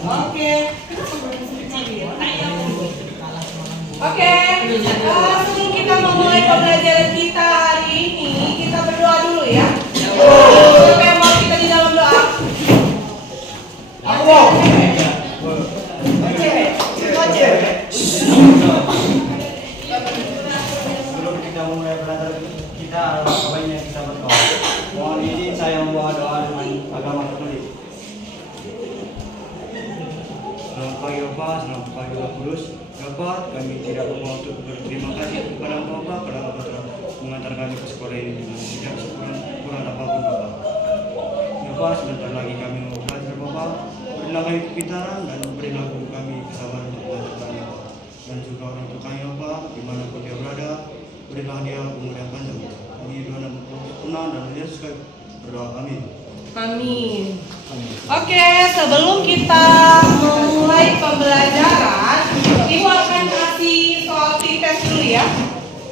Oke. Oke. Sebelum kita memulai pembelajaran kita hari ini, kita berdoa dulu ya. Siapa yang mau kita di dalam doa? Aku mau. Sebelum kita memulai belajar kita, sebaiknya kita berdoa. Mohon izin saya membawa doa dengan agama Katolik. Selamat pagi Bapak, selamat pagi Bapak Kudus. Bapak, kami tidak lupa untuk berterima kasih kepada Bapak karena Bapak telah mengantar kami ke sekolah ini dengan tidak kurang apapun Bapak. Bapak, sebentar lagi kami mau belajar Bapak. Berilah kami kepintaran dan berilah guru kami kesabaran untuk belajar kami Bapak. Dan juga orang tua kami Bapak, dimanapun dia berada, berilah dia umur yang panjang. Kami doa dan berkenan dan Yesus berdoa kami. Amin. Oke, sebelum kita memulai pembelajaran, Ibu akan kasih soal pretest dulu ya.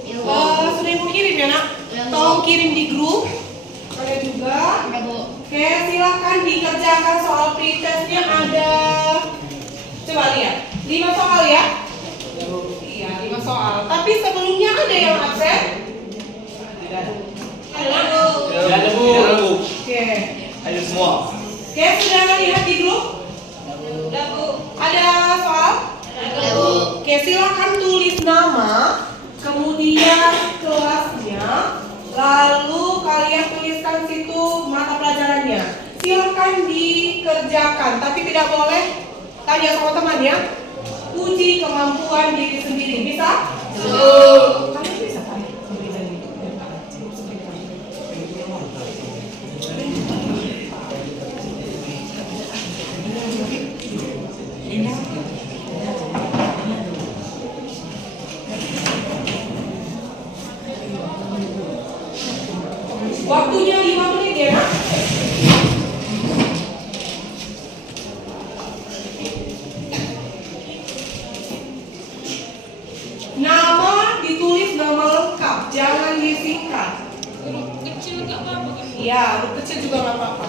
Sudah Ibu kirim ya nak? Tolong kirim di grup. Ada juga. Oke, silakan dikerjakan soal pretestnya ada. Coba lihat, 5 soal ya. Iya, 5 soal. Tapi sebelumnya ada yang absen? Ada Bu. Ada Bu. Oke. Ada semua. Oke, sudah lihat di grup? Sudah Bu. Ada soal? Ada Bu. Oke, silakan tulis nama, kemudian kelasnya, lalu kalian tuliskan situ mata pelajarannya. Silakan dikerjakan, tapi tidak boleh tanya sama teman ya. Uji kemampuan diri sendiri, bisa? Kalian bisa kan? Waktunya 5 menit ya nak? Nama ditulis nama lengkap, jangan disingkat. Huruf kecil nggak apa-apa kan? Iya, huruf kecil juga nggak apa-apa.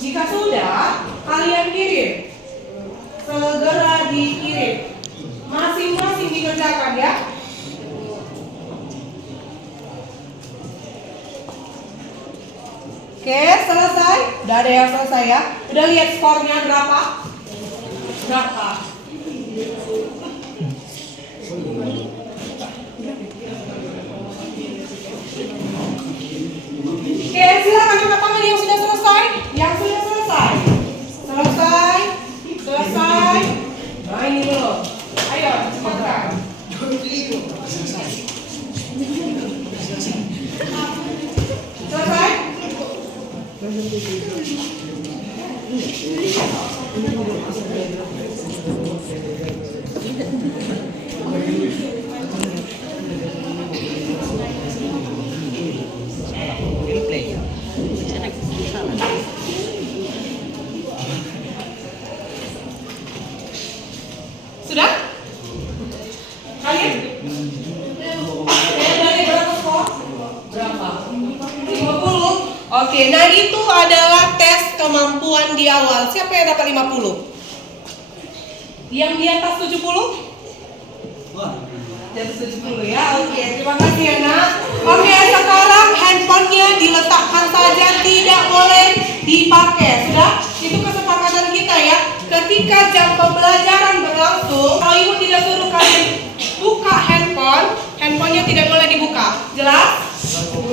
Jika sudah, kalian kirim. Segera dikirim. Masing-masing dikerjakan ya. Oke, selesai. Udah ada yang selesai ya. Udah lihat skornya berapa? Berapa? Oke, silakan angkat tangan yang sudah selesai. Yang sudah selesai. Selesai. Selesai. Nah, ini dulu. Ayo, cepatkan. Selesai? Sudah? Oke, nah itu adalah tes kemampuan di awal. Siapa yang dapat 50? Yang di atas 70? Di atas 70 ya, oke. Terima kasih ya nak. Oke, sekarang handphonenya diletakkan saja, tidak boleh dipakai. Sudah? Itu kesepakatan kita ya. Ketika jam pembelajaran berlangsung, kalau ibu tidak suruh kalian buka handphonenya tidak boleh dibuka. Jelas?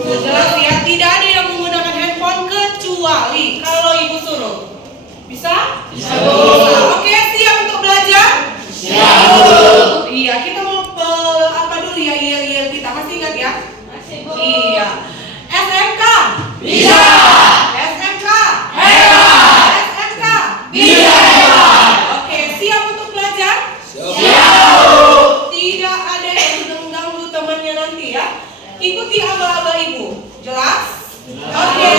Jelas ya, tidak ada yang menggunakan handphone kecuali kalau ibu suruh. Bisa? Bisa. Oke, siap untuk belajar? Siap. Iya, kita mau apa dulu ya, iya kita masih ingat ya? Masih, Bu. Iya. SMK? Bisa. SMK? Hebat. SMK? Bisa. Oke, siap untuk belajar? Siap. Tidak ada yang mengganggu temannya nanti ya. Ikuti aba-aba ibu. Jelas? Oke.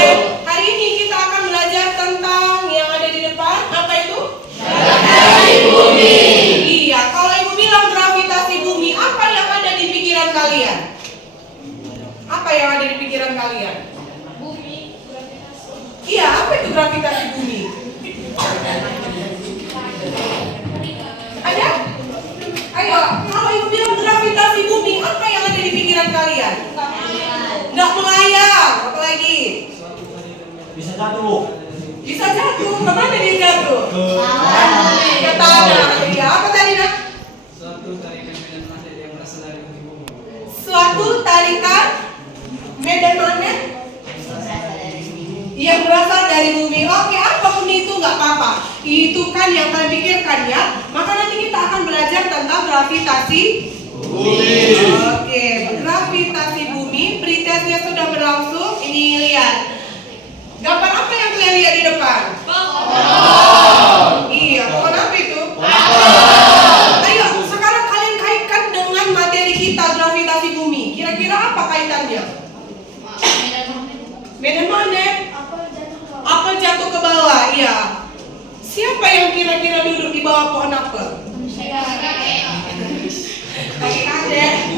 Hari ini kita akan belajar tentang yang ada di depan. Apa itu? Gravitasi bumi. Iya, kalau ibu bilang gravitasi bumi, apa yang ada di pikiran kalian? Apa yang ada di pikiran kalian? Bumi. Gravitasi. Iya, apa itu gravitasi bumi? Ada? Ayo, kalau ibu bilang gravitasi bumi, apa yang ada di pikiran kalian? Nggak melayang, apa lagi? Bisa jatuh. Bisa jatuh, kemana dia jatuh? Ke tanah. Iya, apa tadi nak? Suatu tarikan medan magnet yang berasal dari bumi. Suatu tarikan medan magnet yang berasal dari bumi. Oke, apapun itu nggak apa-apa. Itu kan yang kalian pikirkan ya. Maka nanti kita akan belajar tentang gravitasi bumi. Oke, gravitasi bumi. Pretestnya sudah berlangsung. Ini lihat. Gambar apa yang kalian lihat di depan? Iya, pohon apa itu? Ayo, sekarang kalian kaitkan dengan materi kita gravitasi bumi. Kira-kira apa kaitannya? Medan magnet. Apel jatuh ke bawah, iya. Siapa yang kira-kira duduk di bawah pohon apel? Kakek-kakek.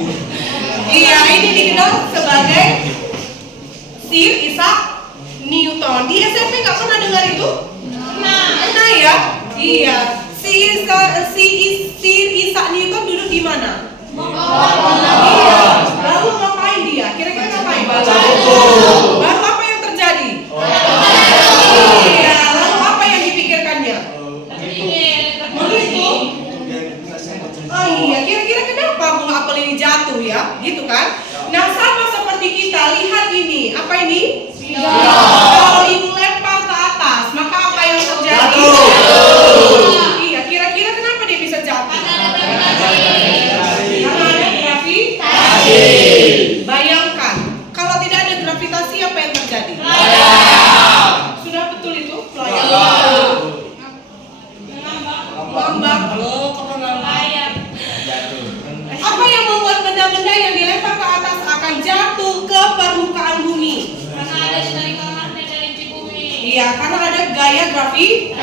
Iya, ini dikenal sebagai Sir Isaac Newton. Di SMP nggak pernah dengar itu? Pernah ya? Iya. Sir Isaac Newton duduk di mana? Iya. Lalu ngapain dia? Kira-kira ngapain? Baru apa yang terjadi? Iya. Lalu apa yang dipikirkannya? Menghitung. Oh iya, kira-kira kenapa bunga apel ini jatuh ya? Gitu kan? Nah, sama seperti kita, lihat ini. Apa ini? Kalau ibu lempar ke atas, maka apa yang terjadi? Iya, kira-kira kenapa dia bisa jatuh? Karena ada gravitasi. Bayangkan, kalau tidak ada gravitasi apa yang terjadi? Sudah betul itu? Lambang. Loh, kok layar? Apa yang membuat benda-benda yang dilempar ke atas akan jatuh ke permukaan bumi? Karena ada tarikan magnet dari bumi. Iya, karena ada gaya gravitasi.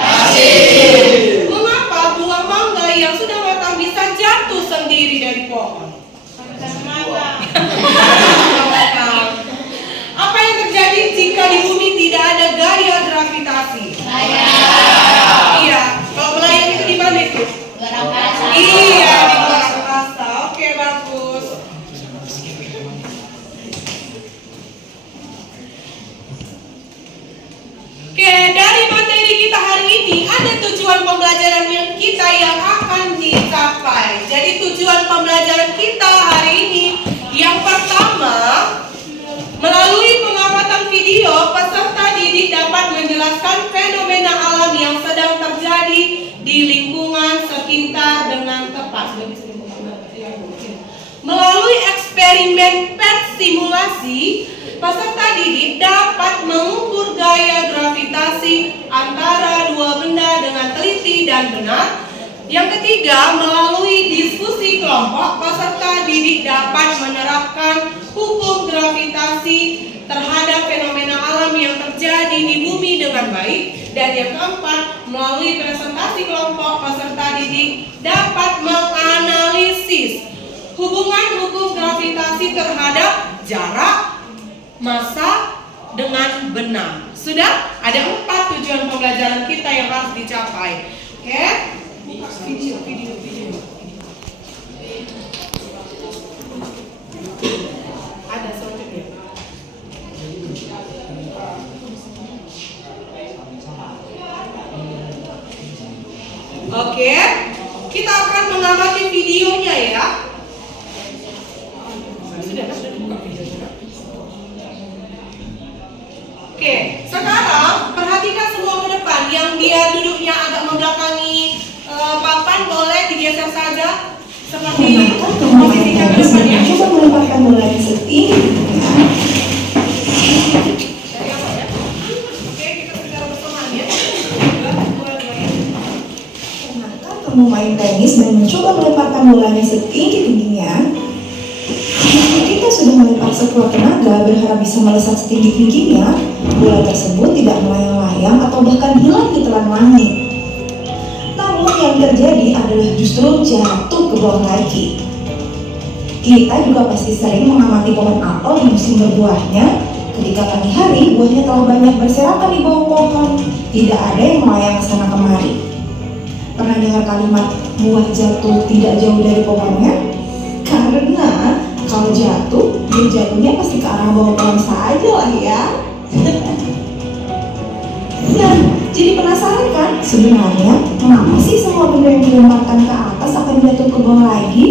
Mengapa buah mangga yang sudah matang bisa jatuh sendiri dari pohon? Apa yang terjadi jika di bumi tidak ada gaya gravitasi? Iya, kalau melayang itu di mana itu? Iya, di luar angkasa. Oke, bagus. Oke, dari materi kita hari ini ada tujuan pembelajaran kita yang akan dicapai. Jadi tujuan pembelajaran kita hari ini yang pertama, melalui pengamatan video, peserta didik dapat menjelaskan fenomena alam yang sedang terjadi di lingkungan sekitar dengan tepat. Melalui eksperimen PET simulasi, peserta didik dapat mengukur gaya gravitasi antara dua benda dengan teliti dan benar. Yang ketiga, melalui diskusi kelompok, peserta didik dapat menerapkan hukum gravitasi terhadap fenomena alam yang terjadi di bumi dengan baik. Dan yang keempat, melalui presentasi kelompok, peserta didik dapat menganalisis hubungan hukum gravitasi terhadap jarak, massa, dengan benar. Sudah? Ada 4 tujuan pembelajaran kita yang harus dicapai. Oke? Video. Ada selanjutnya. Oke, kita akan mengamati videonya ya. Sudah buka videonya. Oke, sekarang perhatikan semua ke depan. Yang dia duduknya agak membelakangi papan boleh digeser saja. Seperti ini. Posisinya ke depan ya. Coba melemparkan bola yang setinggi Dari apa ya? Oke, kita bicara bersamaan ya. Pernahkah kamu main tenis dan mencoba melemparkan bolanya setinggi-tingginya? Jika kita sudah melempar sekuat tenaga berharap bisa melesat setinggi-tingginya, bola tersebut tidak melayang-layang atau bahkan hilang di telan langit. Namun yang terjadi adalah justru jatuh ke bawah lagi. Kita juga pasti sering mengamati pohon apel di musim berbuahnya. Ketika pagi hari buahnya telah banyak berserakan di bawah pohon, tidak ada yang melayang ke sana kemari. Pernah dengar kalimat buah jatuh tidak jauh dari pohonnya? Karena kalau jatuh, dia jatuhnya pasti ke arah bawah pohon saja lah ya. Nah, jadi penasaran kan? Sebenarnya, mengapa sih semua benda yang dilemparkan ke atas akan jatuh ke bawah lagi?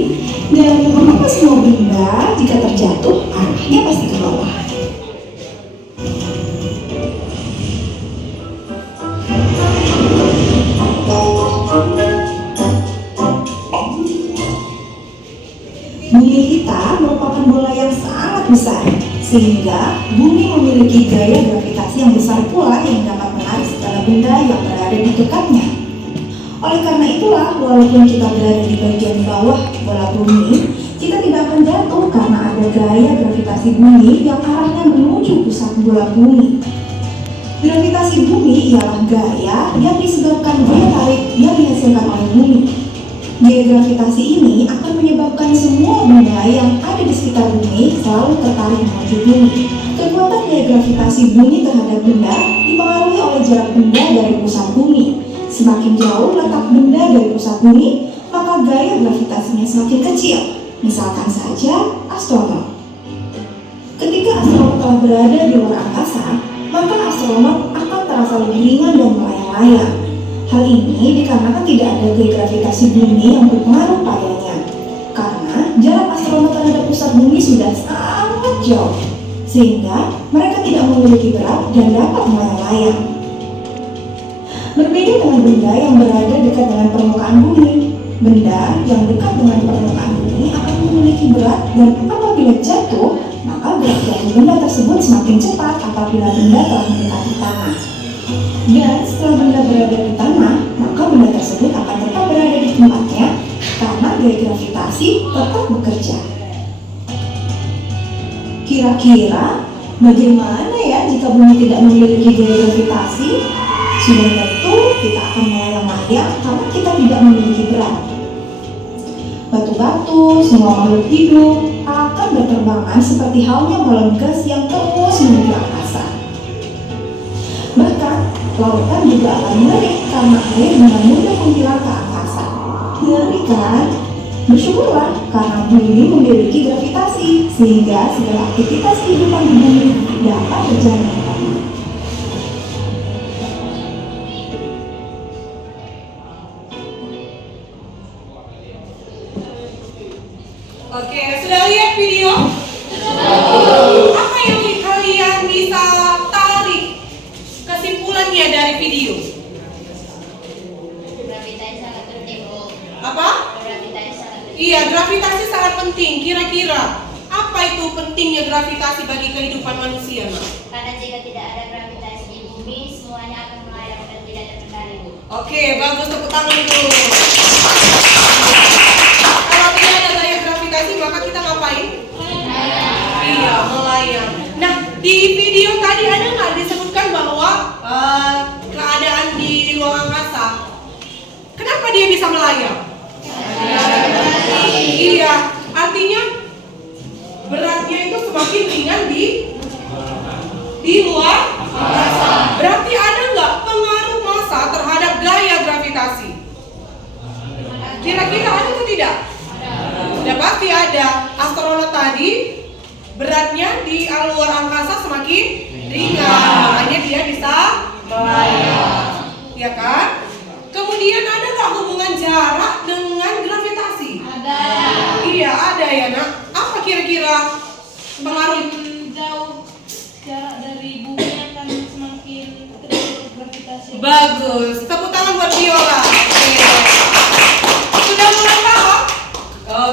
Dan mengapa semua benda jika terjatuh, arahnya pasti ke bawah? Bumi kita merupakan bola yang sangat besar, sehingga bumi memiliki gaya gravitasi yang besar pula yang dapat menarik segala benda yang berada di dekatnya. Oleh karena itulah, walaupun kita berada di bagian bawah bola bumi, kita tidak akan jatuh karena ada gaya gravitasi bumi yang arahnya menuju pusat bola bumi. Gravitasi bumi ialah gaya yang disebabkan gaya tarik yang dihasilkan oleh bumi. Gaya gravitasi ini akan menyebabkan semua benda yang ada di sekitar bumi selalu tertarik menuju bumi. Kekuatan gaya gravitasi bumi terhadap benda dipengaruhi oleh jarak benda dari pusat bumi. Semakin jauh letak benda dari pusat bumi, maka gaya gravitasinya semakin kecil. Misalkan saja astronot. Ketika astronot telah berada di luar angkasa, maka astronot akan terasa lebih ringan dan melayang-layang. Hal ini dikarenakan tidak ada gaya gravitasi bumi yang berpengaruh padanya. Karena jarak astronot terhadap pusat bumi sudah sangat jauh, sehingga mereka tidak memiliki berat dan dapat melayang-layang. Berbeda dengan benda yang berada dekat dengan permukaan bumi, benda yang dekat dengan permukaan bumi akan memiliki berat dan apabila jatuh, maka gerak jatuh benda tersebut semakin cepat apabila benda telah mendekati tanah. Dan setelah benda berada di tanah, maka benda tersebut akan tetap berada di tempatnya karena gaya gravitasi tetap bekerja. Kira-kira bagaimana ya jika bumi tidak memiliki gaya gravitasi? Sudah tentu kita akan melayang-layang karena kita tidak memiliki berat. Batu-batu, semua makhluk hidup akan berterbangan seperti halnya balon gas yang terus menuju angkasa. Bahkan, lautan juga akan menarik karena air dengan mudah menghilang ke angkasa. Ngeri kan? Bersyukurlah karena bumi memiliki gravitasi sehingga segala aktivitas kehidupan di bumi dapat berjalan dengan baik. Oke, sudah lihat video? Apa yang kalian bisa tarik kesimpulannya dari video? Gravitasi sangat penting, Bu. Apa? Gravitasi sangat penting. Iya, gravitasi sangat penting. Kira-kira apa itu pentingnya gravitasi bagi kehidupan manusia, Mas? Karena jika tidak ada gravitasi di bumi, semuanya akan melayang dan tidak terkendali, Bu. Oke, bagus, tepuk tangan dulu. Kalau tidak ada gaya gravitasi, maka kita ngapain? Iya, melayang. Nah, di video tadi ada nggak disebutkan bahwa keadaan di ruang angkasa, kenapa dia bisa melayang? Iya, artinya beratnya itu semakin ringan di luar pasti ada. Astronot tadi beratnya di luar angkasa semakin ringan, makanya dia bisa melayang, ya kan? Kemudian ada nggak hubungan jarak dengan gravitasi? Ada. Iya ada ya nak. Apa kira-kira pengaruh? Jauh jarak dari bumi akan semakin kecil gravitasi. Bagus. Tepuk tangan buat Viola. Oke. Sudah mulai paham?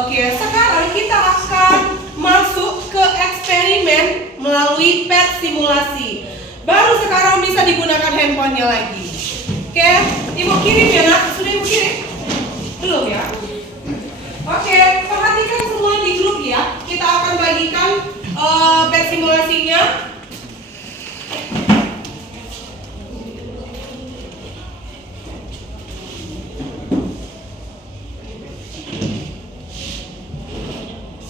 Oke. Sekarang kita akan masuk ke eksperimen melalui PET simulasi. Baru sekarang bisa digunakan handphonenya lagi. Oke, Ibu kirim ya nak? Sudah Ibu kirim? Belum ya? Oke, perhatikan semua di grup ya. Kita akan bagikan PET simulasinya.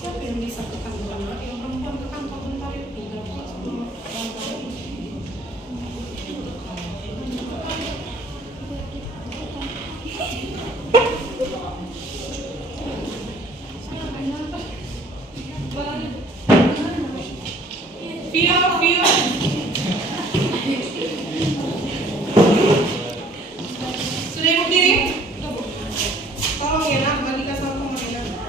Siapa yang bisa ke kantor? Yang perempuan ke kantor bentar ya. Via. Sudah Ibu kirim? Tolong ya nak, bagikan sama kamu ya nak.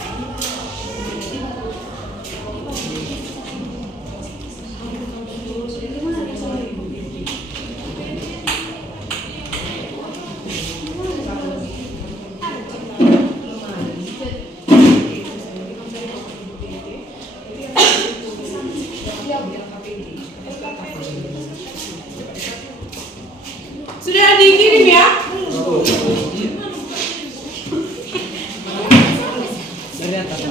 Sudah dikirim ya? Dari atas.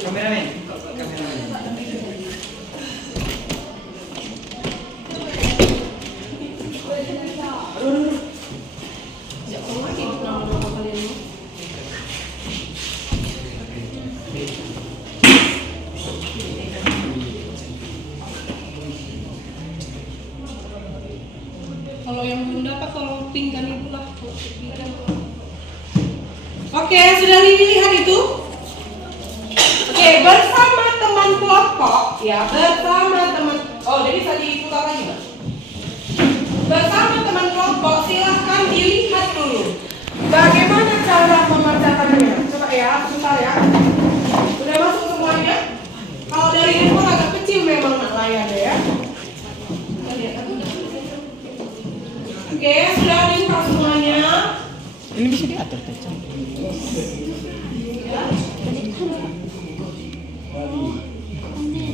Kameramen. Kalau yang belum dapat tolong pingkan ibu lah. Oke, sudah dilihat itu? Oke, bersama teman kelompok ya, bersama teman. Oh, jadi bisa diputar lagi Mbak? Bersama teman kelompok silahkan dilihat dulu. Bagaimana cara membacakannya? Coba ya, sebentar ya. Sudah masuk semuanya? Kalau dari handphone agak kecil memang nak layarnya ya. Kita lihat aku. Oke, sudah dibuka semuanya. Ini bisa diatur tuh.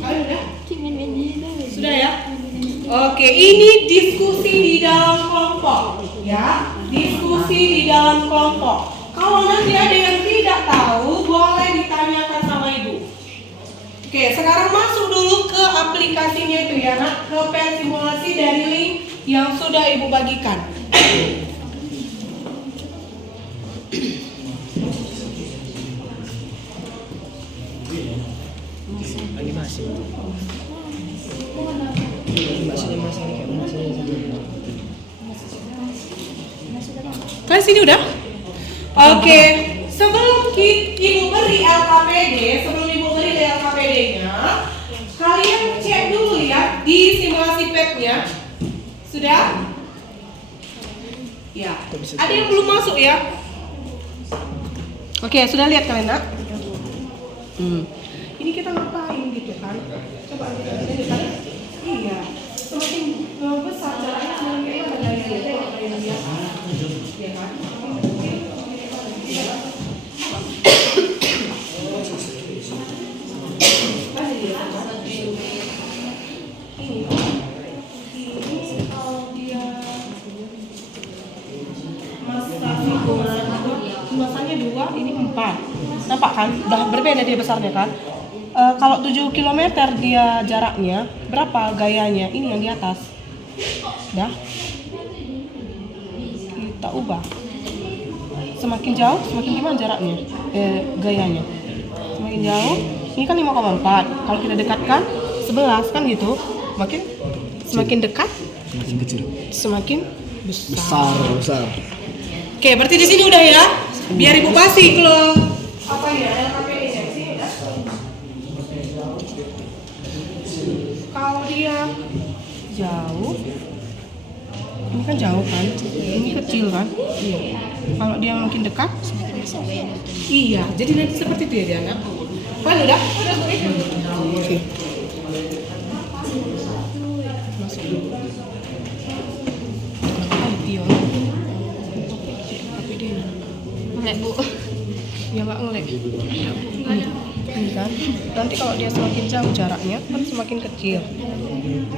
Kalian udah? Sudah ya? Oke, ini diskusi di dalam kelompok ya. Diskusi di dalam kelompok. Kalau nanti ada yang tidak tahu, boleh ditanyakan sama ibu. Oke, sekarang masuk dulu ke aplikasinya itu ya nak, ke PET simulasi dari link yang sudah ibu bagikan. Animasi. Animasinya masih ini kayak Kan sini udah? Oke, sebelum ibu beri LKPD-nya, kalian cek dulu ya di simulasi PET-nya. Sudah? Ya. Ada yang belum masuk ya? Oke, sudah lihat kalian nak? Ini kita ngapain gitu kan? Coba lihat kan? Iya. Semakin besar jaraknya semakin ada gayanya. Tengok yang biasa. Ya kan? Masanya 2, ini 4. Nampak kan? Udah berbeda dia besarnya kan? Kalau 7 km dia jaraknya, berapa gayanya? Ini yang di atas. Dah. Kita ubah. Semakin jauh, semakin gimana jaraknya? Gayanya. Semakin jauh, ini kan 5,4. Kalau kita dekatkan 11 kan gitu. Semakin dekat, semakin kecil. semakin besar. Besar. Oke, berarti di sini udah ya. Biar ibu kasih ke apa ya LKPD-nya sini dah. Kalau dia jauh, ini kan jauh kan, ini kecil kan. Iya. Kalau dia makin dekat, iya. Jadi nanti seperti itu ya dia anak. Kan udah? Oke. Masuk dulu. Ngelek, Bu. Ya nggak ngelek. Ini kan. Nanti kalau dia semakin jauh jaraknya kan semakin kecil.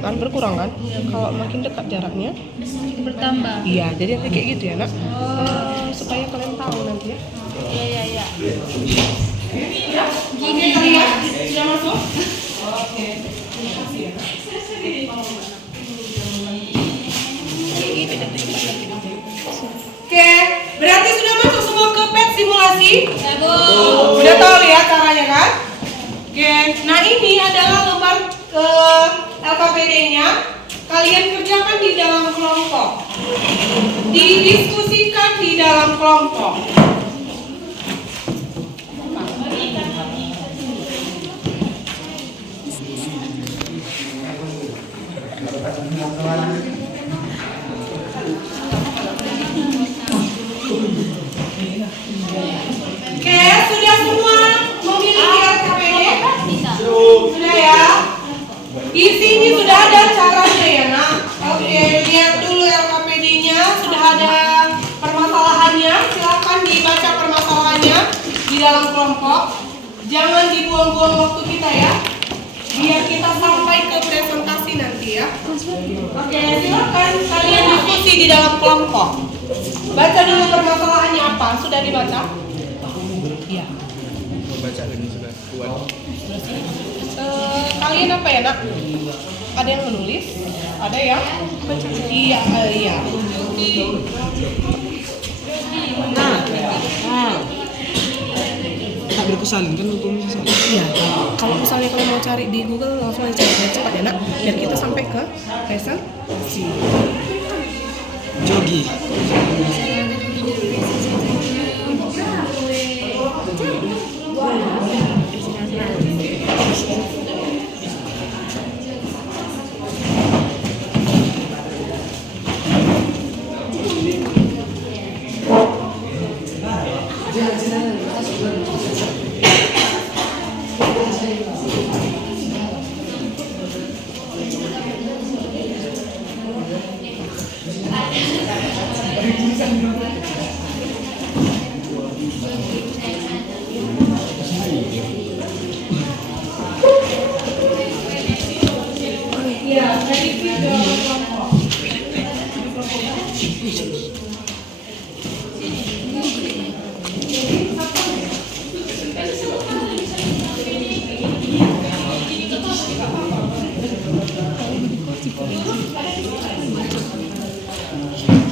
Kan berkurang kan? Kalau makin dekat jaraknya, Bertambah. iya. Jadi nanti kayak gitu ya nak. Supaya kalian tahu nanti ya. Iya. Gini kali ya. Sudah masuk? Oke. Oke, berarti sudah masuk semua ke PET simulasi? Sudah tahu ya caranya kan? Oke, nah ini adalah lembar ke LKPD-nya. Kalian kerjakan di dalam kelompok. Didiskusikan di dalam kelompok. Oke, sudah semua memiliki LKPD? Sudah ya? Di sini sudah ada caranya ya nak. Oke, lihat dulu LKPD-nya. Sudah ada permasalahannya. Silakan dibaca permasalahannya di dalam kelompok. Jangan dibuang-buang waktu kita ya. Biar kita sampai ke presentasi nanti ya. Oke, silakan kalian diskusi di dalam kelompok. Baca dulu permasalahannya apa. Sudah dibaca? Iya. Baca ini sudah kuat. Kalian apa ya nak? Ada yang menulis? Ada yang baca? Iya, iya. Tak berkesan kan untuk misalnya. Iya. Kalau misalnya kalian mau cari di Google langsung aja cari cepat ya nak. Biar kita sampai ke presentasi. Jogi. Iya, prediksi dalam kelompok.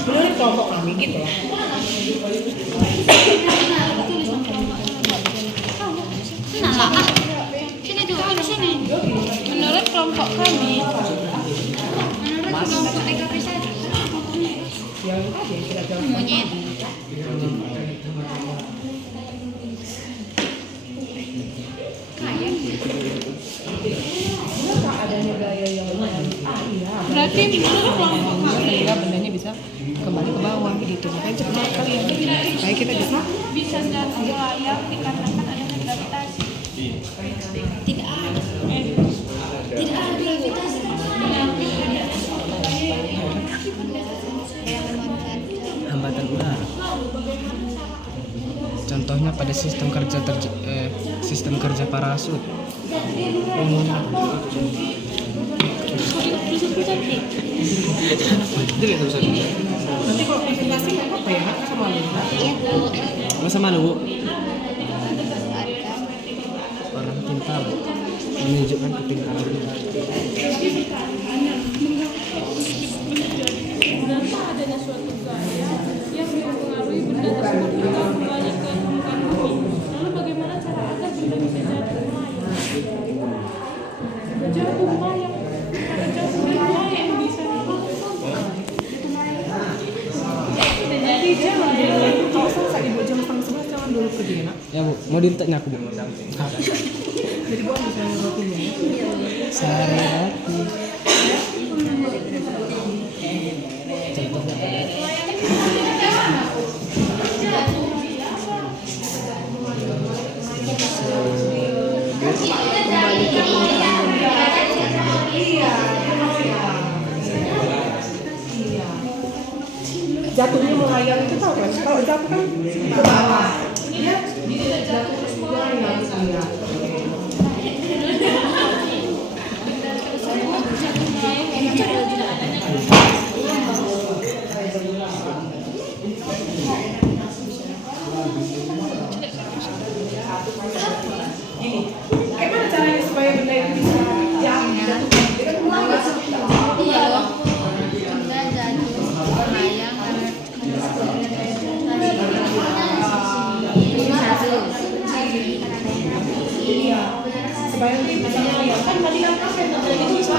Menurut kelompok kami gitu lah. Nah lah, sini dulu, sini. Menurut kelompok kami, menurut kelompok TKP saja, monyet. Berarti menurut kelompok kami, Sehingga bendanya bisa kembali ke bawah gitu. Makanya cepat kalian supaya kita bisa jatuh melayang dikarenakan adanya gravitasi. Tidak ada. Tidak ada gravitasi. Hambatan udara. Contohnya pada sistem kerja parasut. nanti kalau presentasi nggak apa ya Kak, sama lu. Masa malu, Bu? Orang pintar menunjukkan kepintarannya. Benarkah adanya suatu gaya yang mempengaruhi benda tersebut hingga kembali ke permukaan bumi? Lalu bagaimana cara agar benda bisa jatuh melayang? Jatuh melayang, ada jatuh dan melayang di sana. Jadi jangan Kalau selesai ibu jam 9:30 Ya Bu, mau ditanya aku Bu. Jadi buat bisa rotinya. Sari roti. Contohnya. Iya. Jatuhnya melayang itu tahu kan? Kalau jatuh kan ke bawah. Dia jatuh terus melayang. Iya. Gini, gimana caranya supaya benda itu bisa jatuh? Dia kan melayang. Iya loh. Enggak jatuh melayang karena Iya. Supaya nanti bisa melayang. Kan tadi kan apa yang terjadi itu bisa.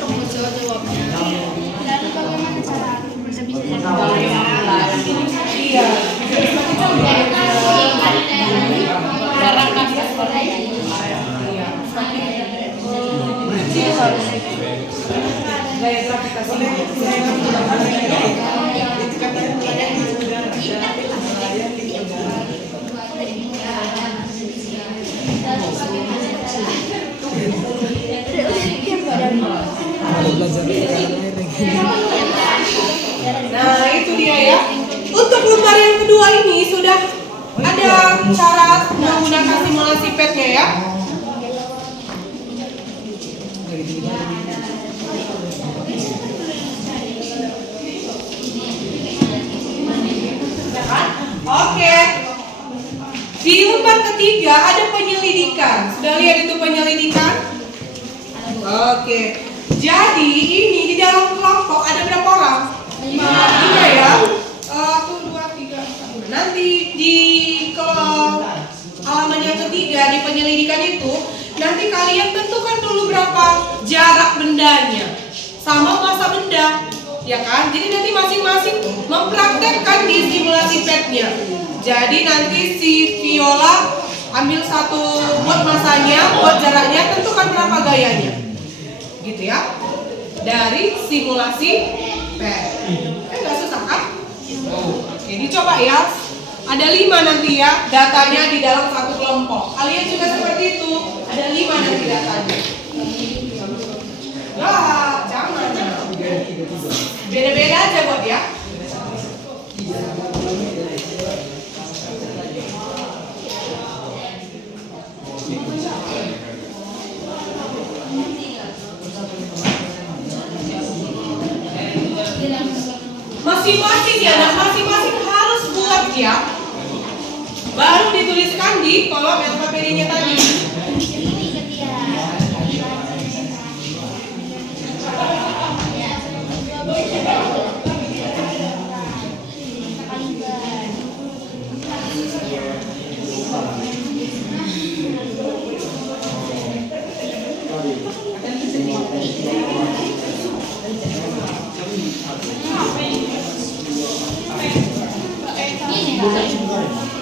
kamu jawabnya. Dan bagaimana cara bisa Iya. Gaya gravitasi. Nah, itu dia ya. Untuk lembar yang kedua ini sudah ada cara menggunakan simulasi PET-nya ya. Oke. Di lembar ketiga ada penyelidikan. Sudah lihat itu penyelidikan? Oke. Jadi ini di dalam kelompok ada berapa orang? 5 ya. 1, 2, 3, 4, 5. Nanti di halaman yang ketiga di penyelidikan itu nanti kalian tentukan dulu berapa jarak bendanya sama massa benda, ya kan? Jadi nanti masing-masing mempraktekkan di simulasi PET-nya. Jadi nanti si Viola ambil satu buat masanya, buat jaraknya, tentukan berapa gayanya, gitu ya. Dari simulasi PET. Nggak susah kan? Oke, dicoba ya. Ada 5 nanti ya datanya di dalam satu kelompok. Kalian juga seperti itu. Ada 5 nanti datanya. Wah, jangan. Beda-beda aja buat ya. Masing-masing ya, nah masing-masing harus buat ya. Baru dituliskan di kolom LKPD-nya tadi.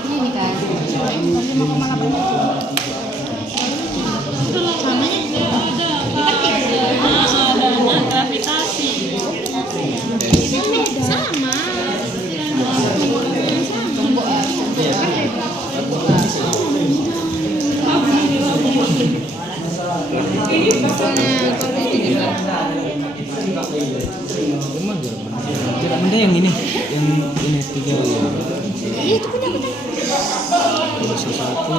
Ini kan. Tapi mau kemana banyak? Ada gravitasi. Sama. Ini Jarak benda yang ini 3 ya. Itu punya aku. Sesuatu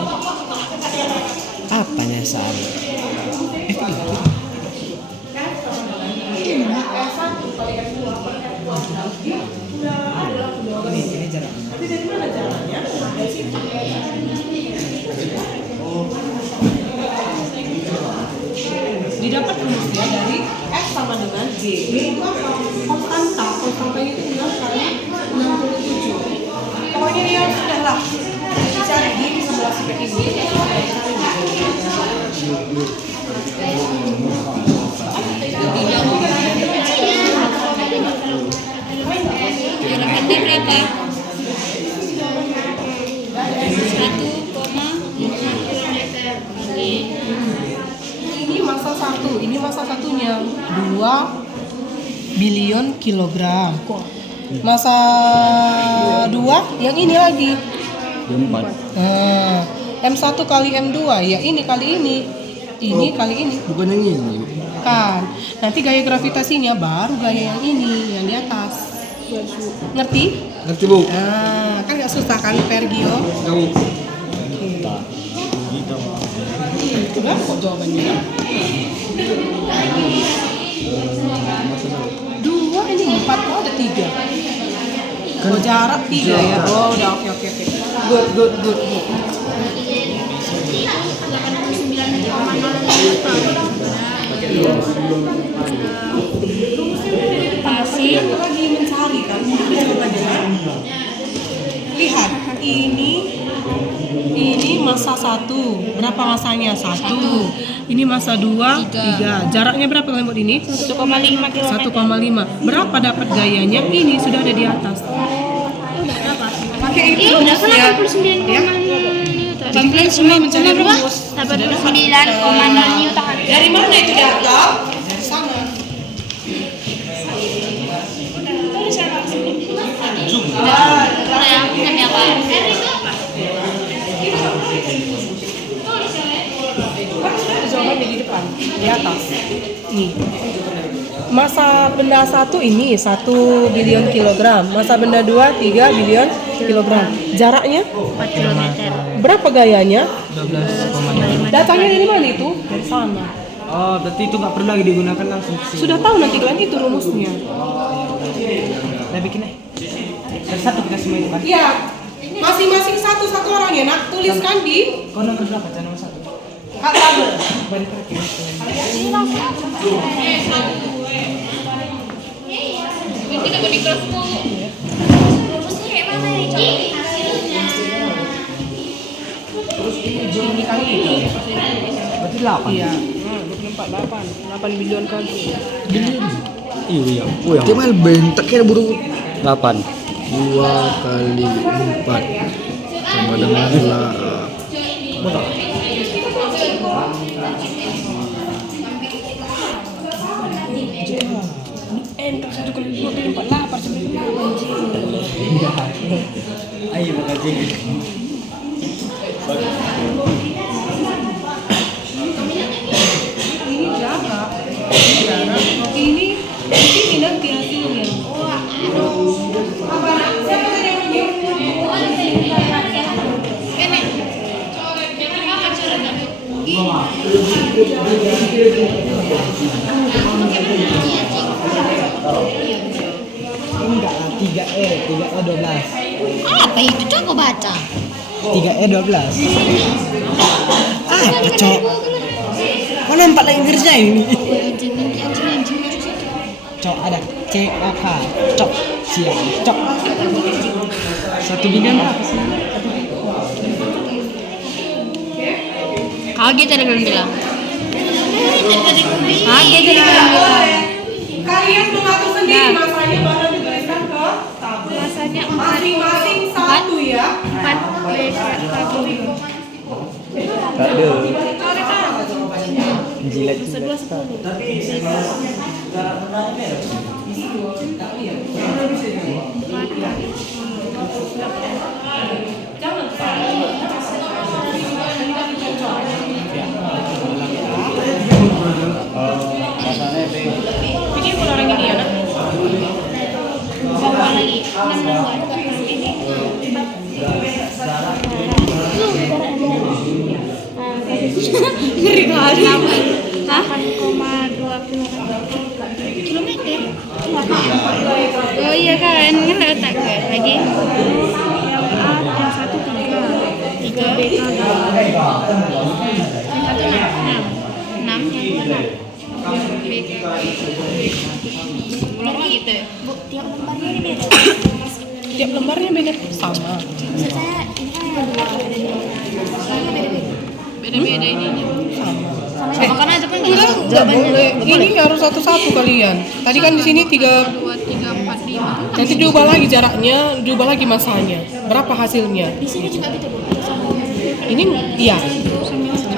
apanya saat ini jarak. Tapi dari mana jalannya? Dari situ. Didapat rumusnya dari F sama dengan G. G itu apa? Konstanta. Konstantanya itu bilang karena 67. Pokoknya dia sudah lah. Dicari di simulasi PET ini. Jarak benda berapa? masa satunya 2 bilion kilogram. Masa 2 yang ini lagi. Nah, M1 kali M2 ya ini kali ini. Ini kali ini. Bukan yang ini. Kan. Nanti gaya gravitasinya baru gaya yang ini, yang di atas. Ngerti? Ngerti Bu? Nah, kan gak susah kan Pergio? Tahu. Udah kok jawabannya. 2 ini 4 oh ada 3. Oh jarak 3 ya. Oh udah oke. Good. Masih lagi mencari kan jawabannya. Lihat ini masa 1 berapa masanya? 1. Ini masa 2 3. Jaraknya berapa kalau buat ini? 1,5 km. 1,5. Berapa dapat gayanya? Ini sudah ada di atas. Pakai itu rumusnya. Ya. Jadi kalian semua mencari rumus. 89,0 Newton. Dari mana itu datang? Dari sana. Kan sudah ada jawabannya di depan, di atas. Nih. Masa benda 1 ini 1 bilion kilogram. Masa benda 2 3 bilion kilogram. Jaraknya 4 km. berapa gayanya? 12,5. Datangnya dari mana itu? Dari sana. Oh, berarti itu nggak perlu lagi digunakan langsung. Sudah tahu nanti kalian itu rumusnya. Udah bikin deh. Dari satu kita semua itu kan? Iya. Masing-masing satu orang ya nak. Tuliskan di Kau nomor berapa? Nomor 1. hak tabel. Balik lagi. Ini dapat di kelasmu. Ini kali ini. Berarti 8. Iya. 8 bilion kali. Iya. Oh ya. Cuma bentak kira buru 8. 2 kali 4 sama dengan 8. Entar 1 kali 2 kali 4 8 Ayo makasih. Ini jarak. Ini nanti hasilnya. Apa nak? Siapa tadi yang Enggak lah, 3E 12. Apa itu? Coba aku baca. 3E 12. Apa cok? Kok nampak lagi Mirza ini? Cok ada CAK. Cok siang. Cok. 1 bilion apa sih? Kaget ada yang bilang. Kaget ada yang bilang. kalian mengatur sendiri masanya baru dituliskan ke tabel. Masanya Masing-masing 1 ya. 4 B1. Tak ada. Jilat jilat. Ini kalau orang ini ya nak. Bawa lagi 62 ini. Ngeri kali. Hah? 8,2 kilometer. Oh iya kan, ngeletak kan lagi. Yang A, yang 1 3 B kan 6 yang 2 B ulang lagi tuh. Bu, tiap lembarnya ini beda. Tiap lembarnya beda sama. Maksud saya ini kan ada 2 beda-beda. Beda-beda ininya. Sama karena itu kan Enggak boleh. Ini harus satu-satu kalian. Tadi kan di sini 3. 2, 3, 4, 5. Nanti diubah lagi jaraknya, diubah lagi masanya. Berapa hasilnya? di sini juga gitu, Bu. Ini iya.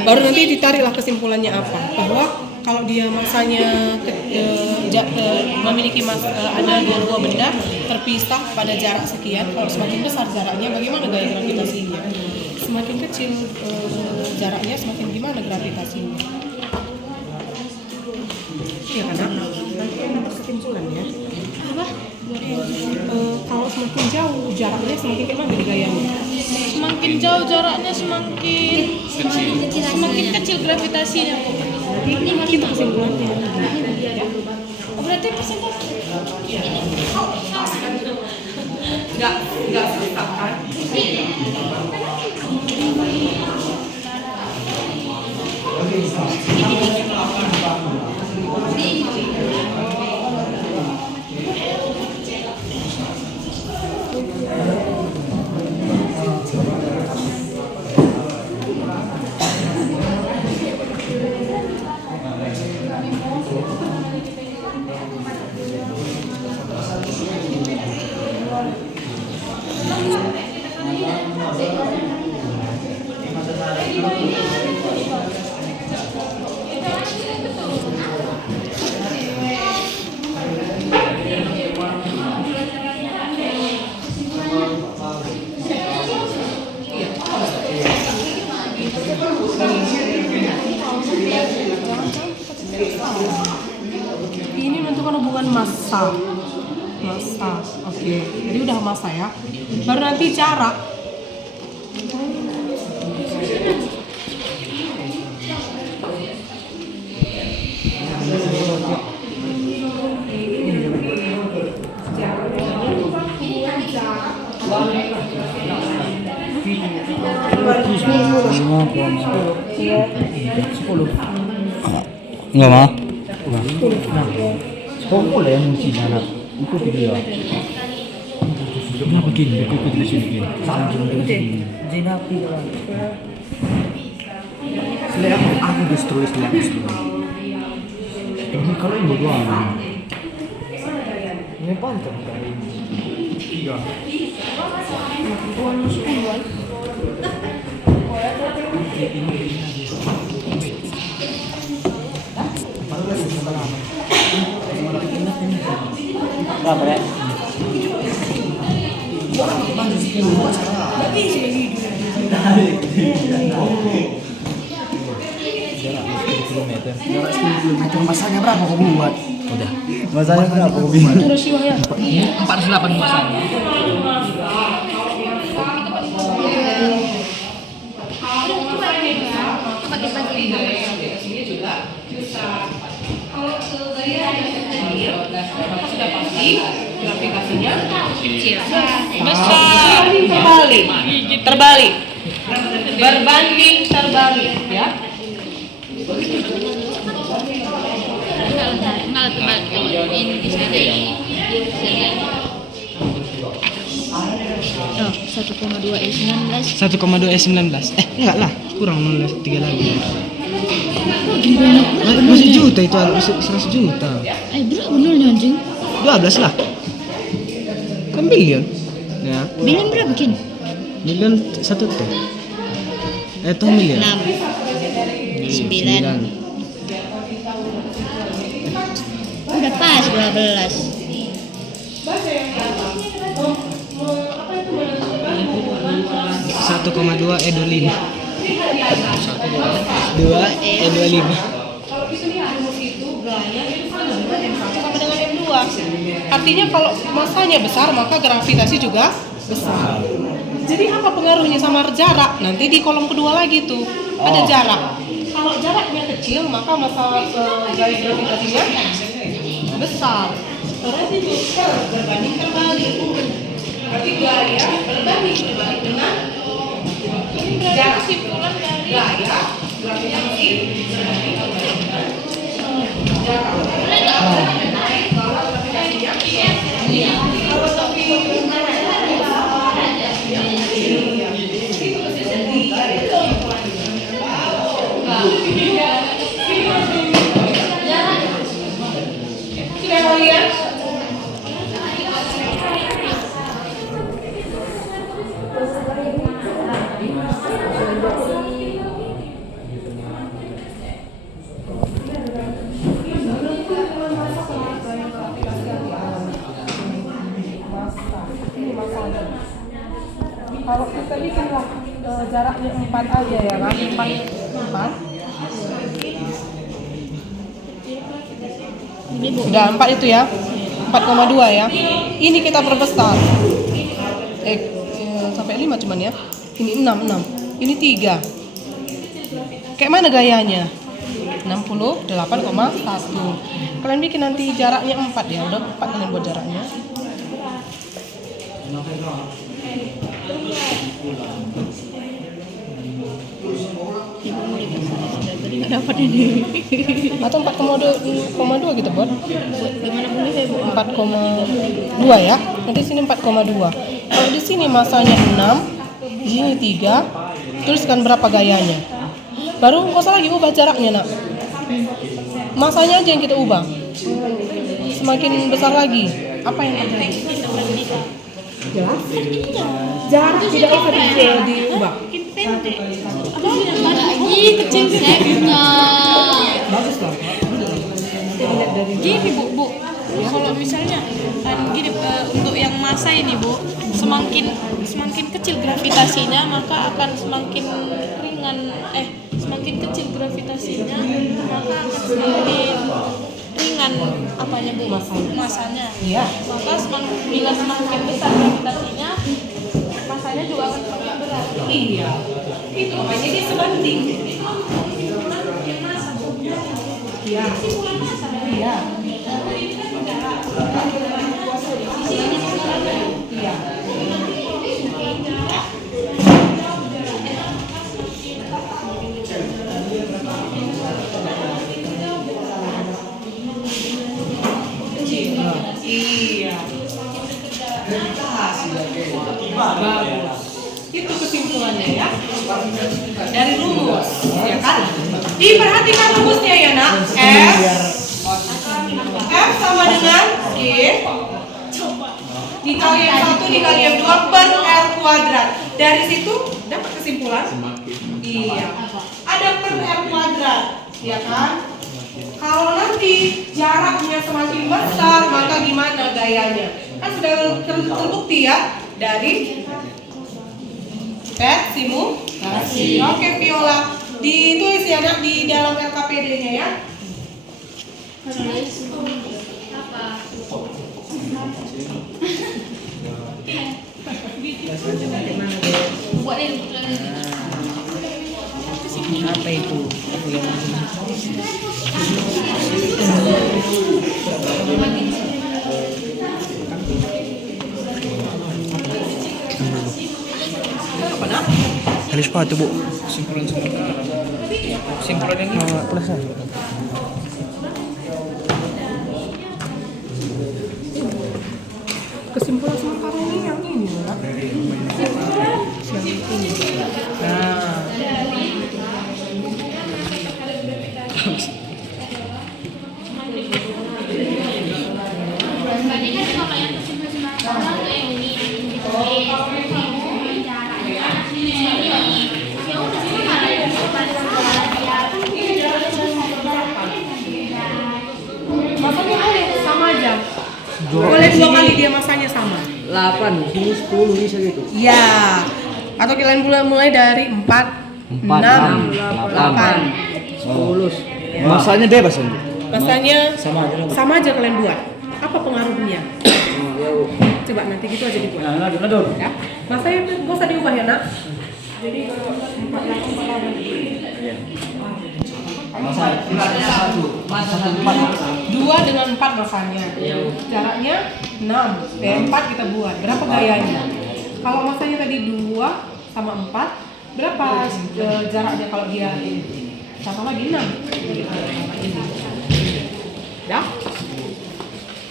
Baru nanti ditariklah kesimpulannya apa. Bahwa kalau dia masanya memiliki ada dua benda terpisah pada jarak sekian, kalau semakin besar jaraknya bagaimana gaya gravitasinya? Semakin kecil jaraknya semakin gimana gravitasinya? Iya kan? Nanti dapat kesimpulan ya. Apa? Kalau semakin jauh jaraknya semakin gimana gayanya? Semakin jauh jaraknya semakin kecil gravitasinya. Ini kita kesimpulannya. Oh, berarti persentase. Nggak susah kan? Ini menentukan hubungan massa. Oke. Jadi udah massa ya. Baru nanti jarak. Enggak mah? Sepuluh yang mungkin anak ikuti dia. Kenapa gini? Ikut di sini gini. Saking di sini. Zinapi lah. Selera aku destroy selera. Ini kalau ini doang. Ini pantas kali ini. Tiga. Berapa ya? Jarak 10 km. Masanya berapa kau buat? Udah. Masanya berapa kau buat? 408 masanya. Gravitasinya kecil. Besar. Terbalik. Berbanding terbalik ya. Enggak terbalik. Ini di sana ini. Oh, 1,2 E19. 1,2 E19. Enggak lah, kurang 0,3 lagi. Gimana? Masih juta itu, masih 100 juta. Berapa nolnya anjing? 12 lah. Kan bilion. Ya. Bilion berapa kin? Milion 1 T. Itu miliar. 6 9. Udah pas 12. 1,2 E25. 2 E25. Sama dengan M2. Artinya kalau masanya besar maka gravitasi juga besar. Jadi apa pengaruhnya sama jarak? Nanti di kolom kedua lagi tuh ada jarak. Kalau jaraknya kecil maka masa gaya gravitasinya besar. Berarti berbanding terbalik. Berarti gaya berbanding terbalik dengan jarak. Kesimpulan dari gaya gravitasi berbanding terbalik dengan jarak. masanya. Kalau kita bikinlah jaraknya 4 aja ya kan, 4. Udah 4 itu ya, 4,2 ya. Ini kita perbesar. Sampai 5 cuman ya. Ini 6. Ini 3. Kayak mana gayanya? 68,1. Kalian bikin nanti jaraknya 4 ya. Udah 4 kalian buat jaraknya. Tadi nggak dapat ini. Atau 4,2 gitu buat? Gimana boleh saya Bu? 4,2 ya. Nanti sini 4,2. Kalau di sini masanya 6, di sini 3. Tuliskan berapa gayanya. Baru nggak usah lagi ubah jaraknya nak. Masanya aja yang kita ubah. Semakin besar lagi. Apa yang terjadi? Jelas? Jarak tidak usah diubah. Lagi kecil saya punya. Bagus lah. Gini Bu. Kalau misalnya kan gini untuk yang masa ini Bu, semakin kecil gravitasinya maka akan semakin ringan. Semakin kecil gravitasinya maka akan semakin ringan apanya Bu? Masanya. Iya. Maka bila semakin besar gravitasinya, masanya juga akan semakin berat. Iya. Itu makanya dia sebanding. Iya. Iya. Iya. Iya. Bagus. Itu kesimpulannya ya. Dari rumus, ya kan? Diperhatikan rumusnya ya nak. F sama dengan G dikali yang 1 dikali yang 2 per R kuadrat. Dari situ dapat kesimpulan. Iya. Ada per R kuadrat, ya kan? Kalau nanti jaraknya semakin besar, maka gimana gayanya? Kan sudah terbukti ya dari simulasi. Oke Viola, ditulis ya nak di dalam RKPD-nya ya. Apa itu? Tali sepatu Bu. Kesimpulan sementara. Kesimpulan yang ini Plus ya. Kesimpulan sementara ini yang ini nak. Nah. Masanya boleh sama aja. Boleh 2 kali dia masanya sama. 8, ini 10 bisa gitu. Iya. Atau kalian mulai dari 4, 6, 8. 10. Masanya bebas kan? Masanya sama aja kalian buat. Apa pengaruhnya? Coba nanti gitu aja dibuat. Ya. Masanya nggak usah diubah ya nak. Jadi kalau 4, 2 dengan 4 masanya. Jaraknya 6. 4 kita buat. Berapa gayanya? Kalau masanya tadi 2 sama 4, berapa jaraknya kalau dia sama lagi 6? Ya?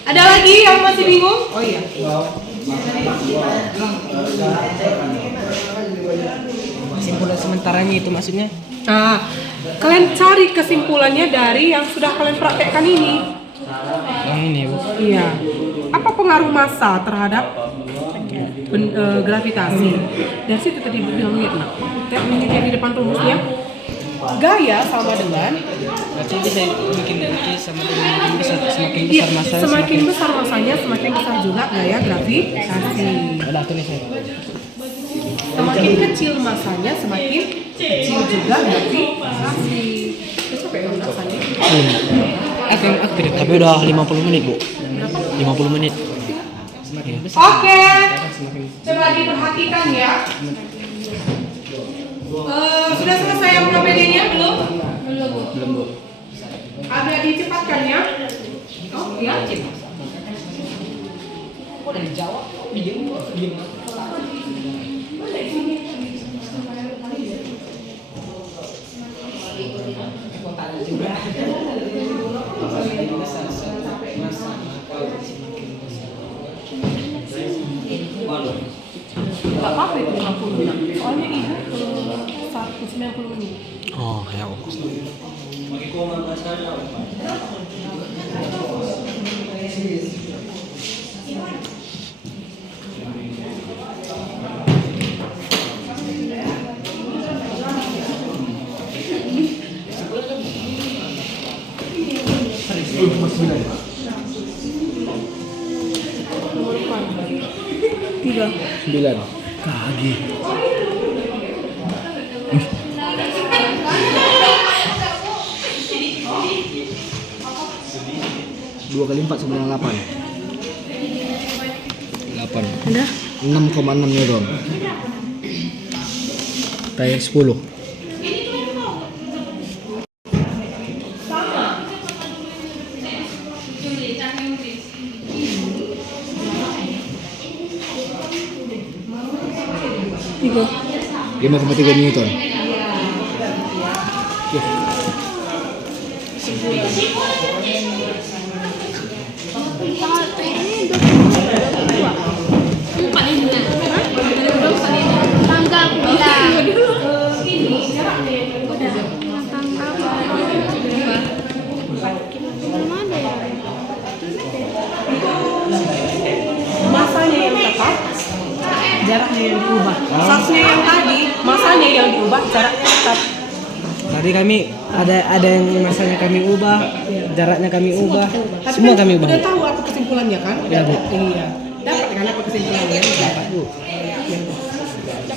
Ada lagi yang masih bingung? Oh iya. Kesimpulan sementaranya itu maksudnya? Nah, kalian cari kesimpulannya dari yang sudah kalian praktekkan ini. Yang ini Bu. Iya. Apa pengaruh massa terhadap gravitasi? Dari situ tadi bilang lihat nak. Lihat yang di depan rumusnya. gaya sama dengan Berarti bisa bikin sama dengan makin besar, semakin besar masa. semakin besar masanya, semakin besar juga gaya gravitasi. Udah tulis saya. Semakin kecil masanya, semakin kecil juga gravitasi. Terus apa yang masanya? Tapi udah 50 menit, Bu. 50 menit. Semakin besar. Oke, Semakin coba diperhatikan ya. Sudah selesai yang PD-nya belum? belum, Bu. Ada dicepatkan ya? Oh ya, cepat. Gak apa-apa itu 50 menit. Soalnya ibu 190 menit. Oh, ya. Tiga. 9. Kagi. Dua kali 4 sama dengan 8. 8. Udah? 6,6 neuron. Kayak 10. Tiga. 5,3 Newton. Masanya yang tetap, jaraknya yang diubah. Sarsnya yang tadi, masanya yang diubah, jaraknya tetap. Tadi kami ada yang masanya kami ubah, jaraknya kami ubah, Tapi semua kan kami ubah. udah tahu apa kesimpulannya kan? Iya, Bu. Iya. Dapat kan apa kesimpulannya? Dapat, Bu. Ya, Bu.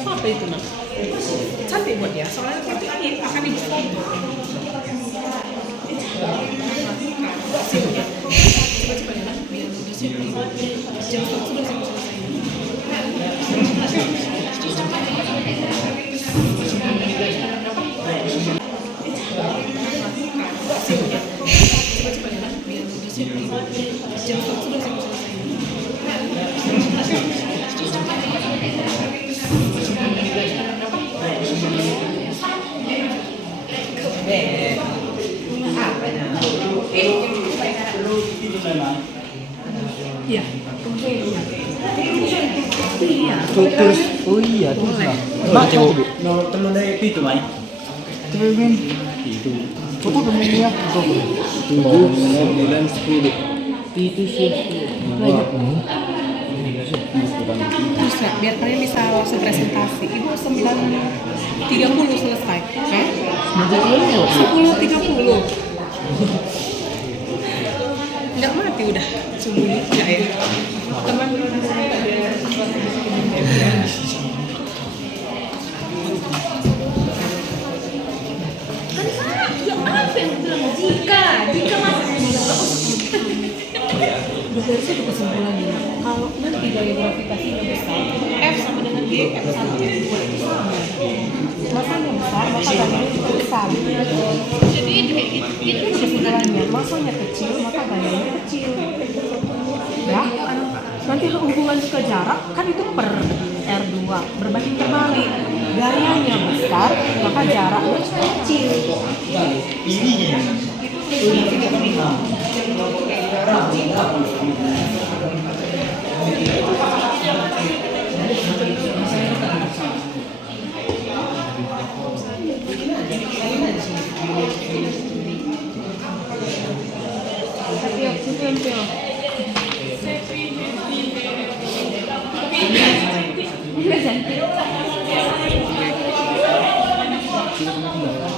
Apa itu, Nak? Cantik buat dia. Soalnya nanti akan ibu foto. Cepat-cepat ya, Nak. Biar udah siap. Jam sudah selesai. Iya. Iya. Terus, oh iya, terus lah. Baca, Bu. Nomor teman dari itu, Mai. Temen. Itu. Foto temennya. 7, 9, 10. Itu sih. Terus ya, biar kalian bisa langsung presentasi. Ibu 9.30 selesai, kan? 10.30. Nggak mati udah, sembunyi nggak ya? Teman jika udah dari situ kesimpulannya. Kalau nanti gaya gravitasinya besar, F sama dengan G, F sama dengan G itu sama. Masanya besar, maka gayanya juga besar. Jadi itu kesimpulannya. Masanya kecil, maka gayanya kecil. Ya, nanti hubungannya ke jarak kan itu per R2 berbanding terbalik. Gayanya besar, maka jaraknya kecil.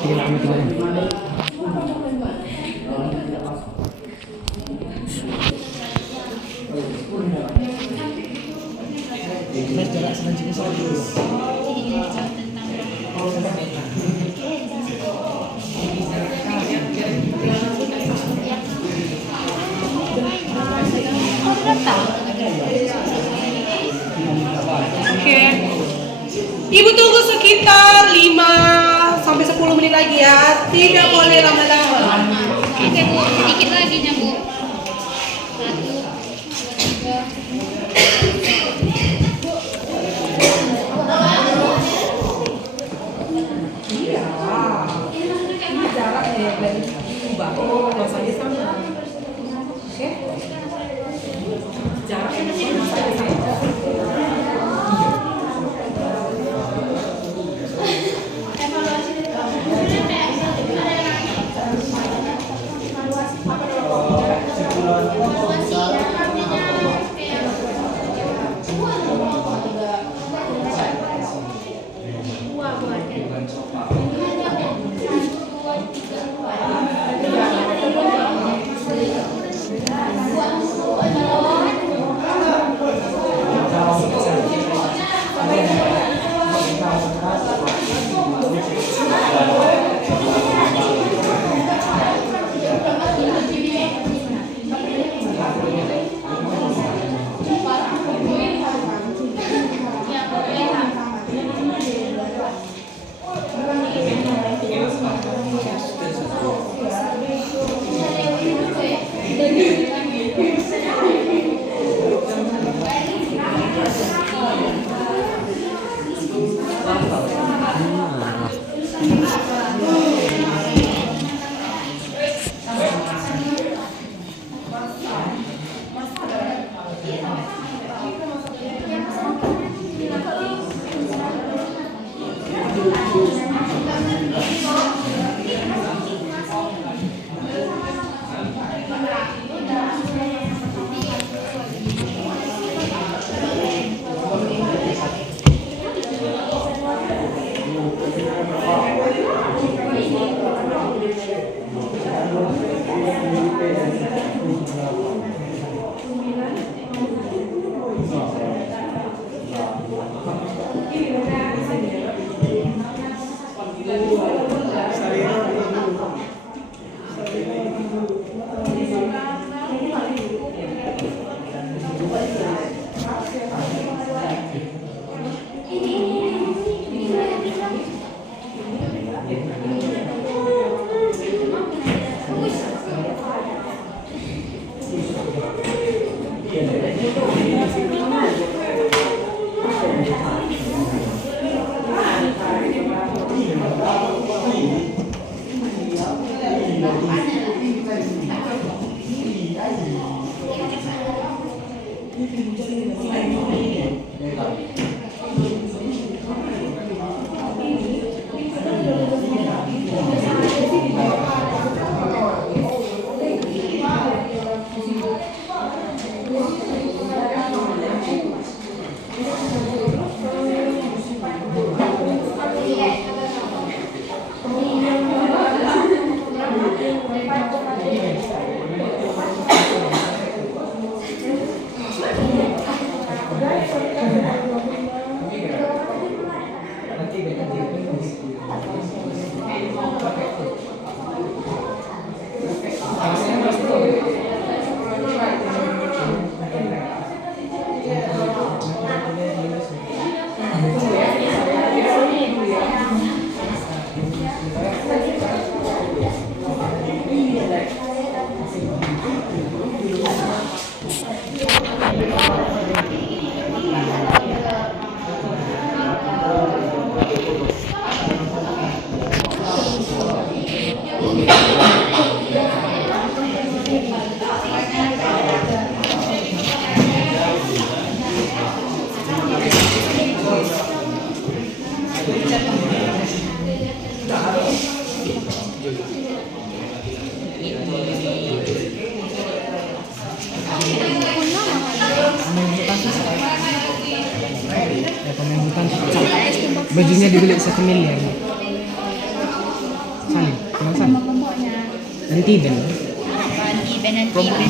Oke. Ibu tunggu sekitar 5 sampai 10 menit lagi ya. Tidak boleh lama-lama. Oke Bu, sedikit lagi nya Bu. 1, 2, 3. Bajunya dibeli 1 miliar. Antiben. Antiben.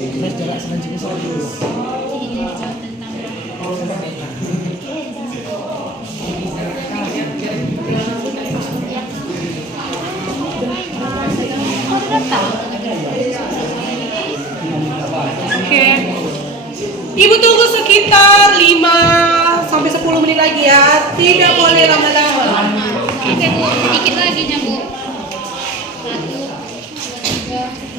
Terus jarak selanjutnya 100. Oke. Ibu tunggu sekitar 5 sampai 10 menit lagi ya. Tidak boleh lama-lama. Oke Bu, sedikit lagi nya Bu. 1, 2, 3.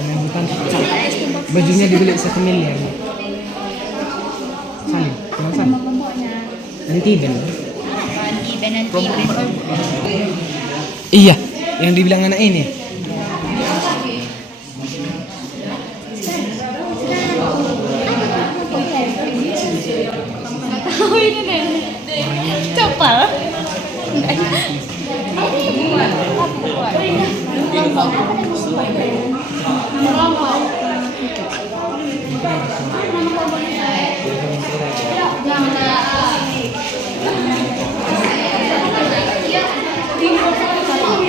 pemain bukan futsal. Bajunya dibeli 1 miliar. Salim, kenal Salim? Nanti Ben. Iya, yang dibilang anak ini. Oh ini deh. Copal.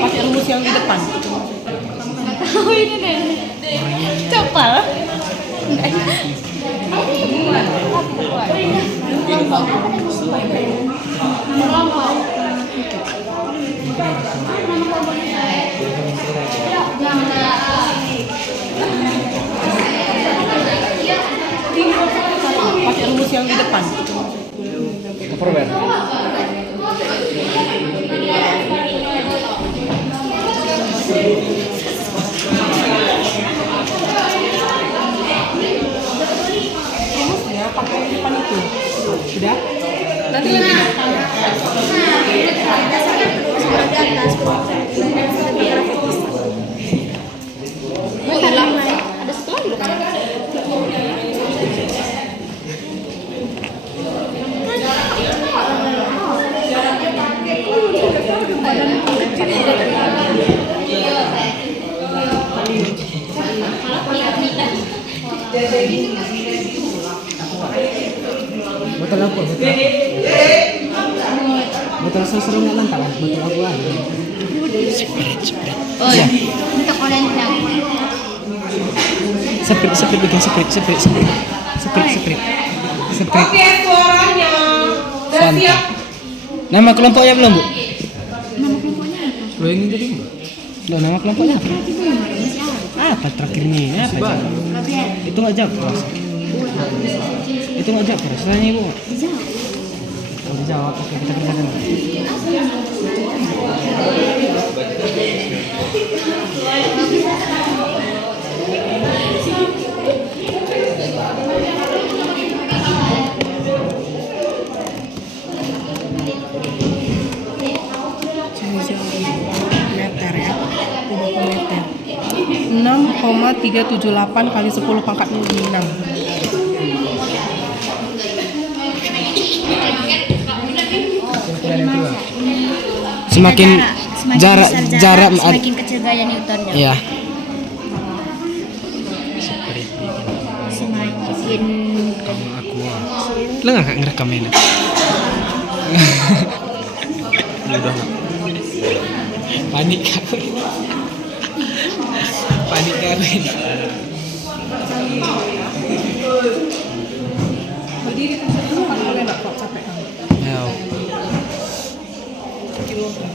Pakai rumus yang di depan. Oh ini deh. Copal. Pakai rumus yang di depan. Tupperware. Rumusnya pakai yang di depan itu. Sudah? Nanti lebih depan. Oh, hilang. Ada satu lagi loh. Botol apa? Botol seseru nggak lantaran? Botol apa aja? Oh, untuk kalian yang Sprite bikin Sprite. Oke, suaranya. Udah Fanta. siap. Nama kelompoknya belum, Bu? Nama kelompoknya apa? Lo ini tadi, Bu? Loh, nama kelompoknya apa? Apa terakhir ini? Apa? Itu nggak jawab, Mas. Itu nggak jawab, Mas. Tanya Ibu. Oh, dijawab. Oke, kita kerjakan. Meter ya. 6,378 kali 10 pangkat 6. Semakin jarak semakin kecil gaya Newtonnya. Iya. Semakin Lo nggak ngerekam ini? Udah. Panik aku. Panik aku ini. Berdiri tempat boleh nggak kok capek kamu? Ya. Kilogram.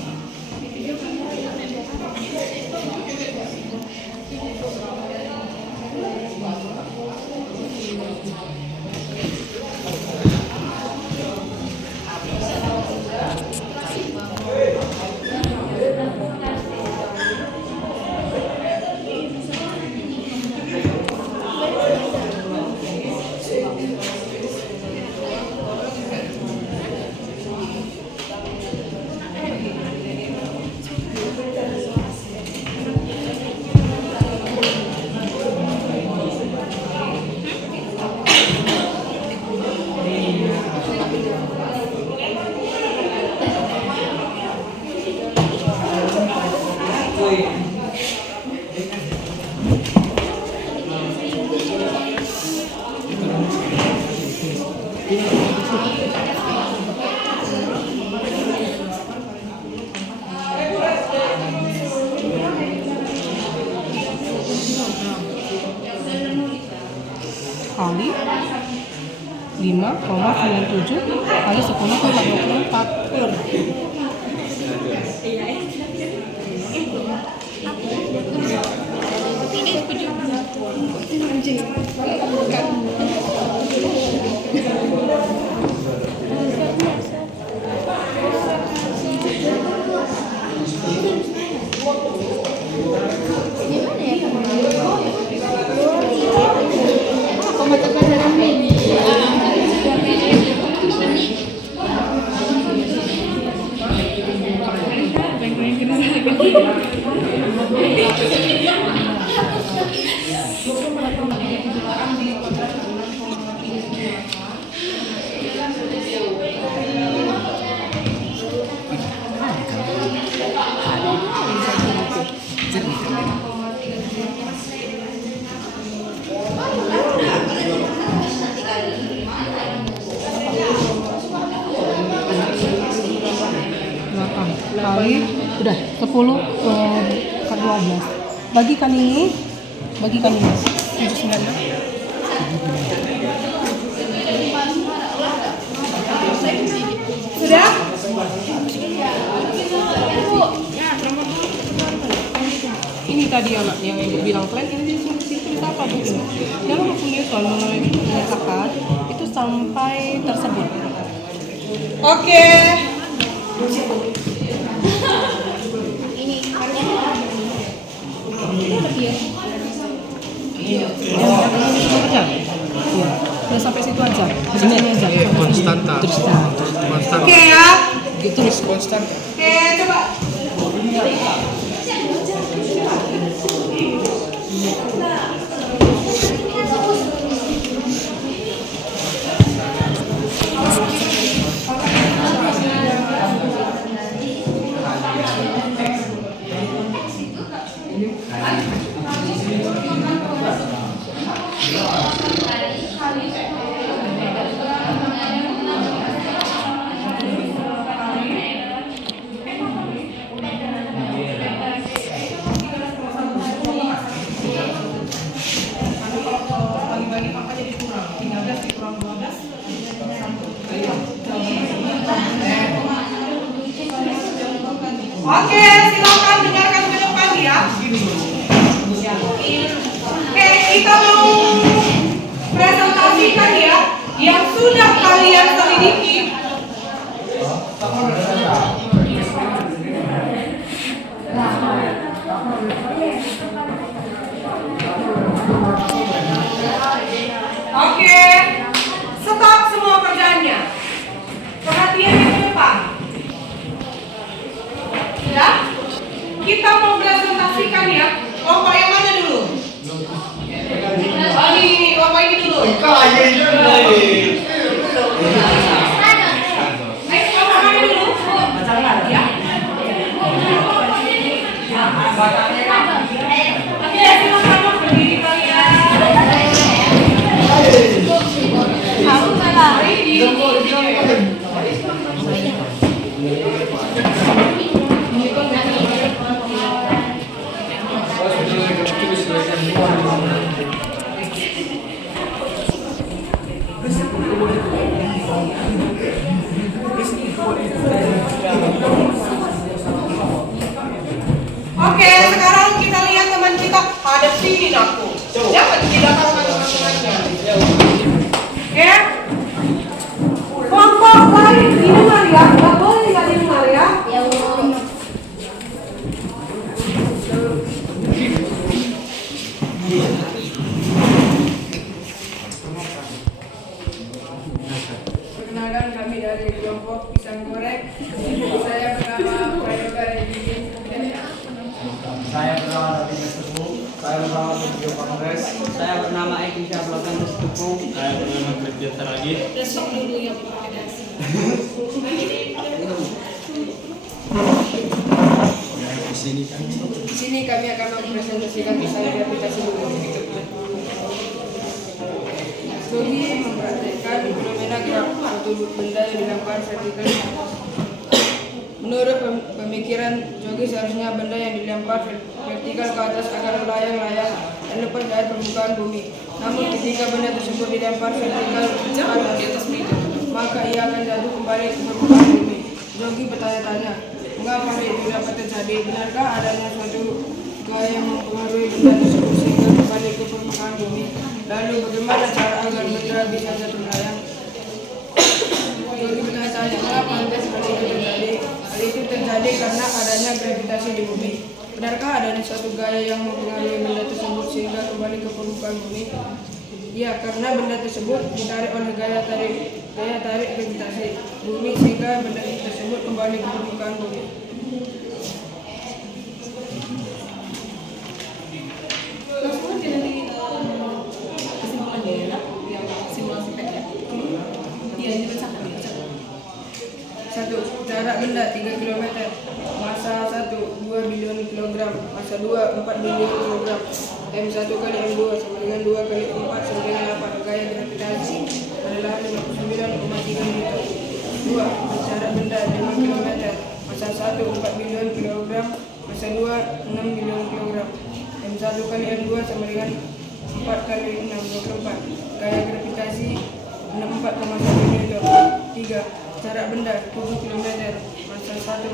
Kali 5,97 kali 10,24 per. Kali udah 10 ke 12 bagikan ini 79 sudah ini tadi anak yang ibu bilang plan ini tulis apa bu ini dalam hukum Newton menyatakan itu sampai tersebut. Oke. Udah sampai situ aja. Sini aja. Konstanta. Oke ya. Tulis konstanta. Oke, coba. Oke, silakan dengarkan ke depan ya. Oke, kita mau presentasikan ya yang sudah kalian selidiki. Oke, stop semua kerjaannya. Perhatiannya ke depan. Ya, kita mau presentasikan ya. Kelompok yang mana dulu? Oh, ini kelompok ini dulu. Ayo, kelompok mana dulu? Ya. Oke, silakan berdiri kalian. Oke, sekarang kita lihat teman kita hadapin aku. Jangan tidak tahu teman-temannya. Oke. Kelompok lain didengar ya, nggak boleh nggak didengar ya. Perkenalkan, kami dari kelompok pisang goreng. Saya bernama Prayoga Regini. Saya bernama David Testupu. Saya bernama Tujuh Kongres. Saya bernama Eki Syablokan Testupu. Saya bernama Kerja Teragi. Di sini kami akan mempresentasikan tentang gravitasi bumi. Studi mempraktekkan fenomena gerak suatu benda yang dilempar vertikal. Menurut pemikiran Jogi, seharusnya benda yang dilempar vertikal ke atas akan melayang-layang dan lepas dari permukaan bumi. Namun ketika benda tersebut dilempar vertikal ke atas, maka ia akan jatuh kembali ke permukaan bumi. Jogi bertanya-tanya, mengapa hal itu dapat terjadi? Benarkah adanya suatu gaya yang mempengaruhi benda tersebut sehingga kembali ke permukaan bumi? Lalu bagaimana cara agar benda bisa jatuh melayang? Jogi bertanya-tanya, mengapa hal itu terjadi? Hal itu terjadi karena adanya gravitasi di bumi. Benarkah adanya suatu gaya yang mempengaruhi benda tersebut sehingga kembali ke permukaan bumi? Ya, karena benda tersebut ditarik oleh gaya tarik gravitasi bumi sehingga benda tersebut kembali ke permukaan bumi. masa 2 4 bilion kilogram. M1 kali M2 sama dengan 2 kali 4 sama dengan 8. Gaya gravitasi adalah 59,3 meter. 2. Jarak benda 5 km. Masa 1 4 bilion kilogram. Masa 2 6 bilion kilogram. M1 kali M2 sama dengan 4 kali 6 24. Gaya gravitasi 64,1 meter. 3. Jarak benda 7 km. Masa 1 6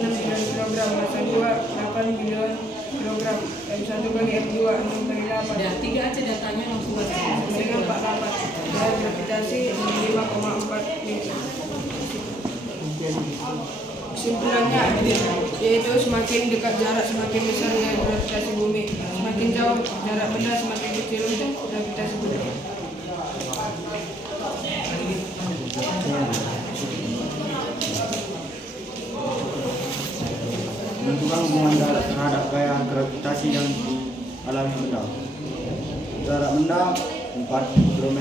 bilion kilogram. Masa 2 8 bilion kilogram. M1 kali M2 6 kali 8. Dah, 3 aja datanya langsung baca. Dengan 48. Gaya gravitasi 5,4 meter. Kesimpulannya yaitu semakin dekat jarak semakin besar gaya gravitasi bumi, semakin jauh jarak benda semakin kecil untuk gravitasi bumi. Menentukan hubungan darat terhadap gaya gravitasi yang dialami benda. Jarak benda 4 km,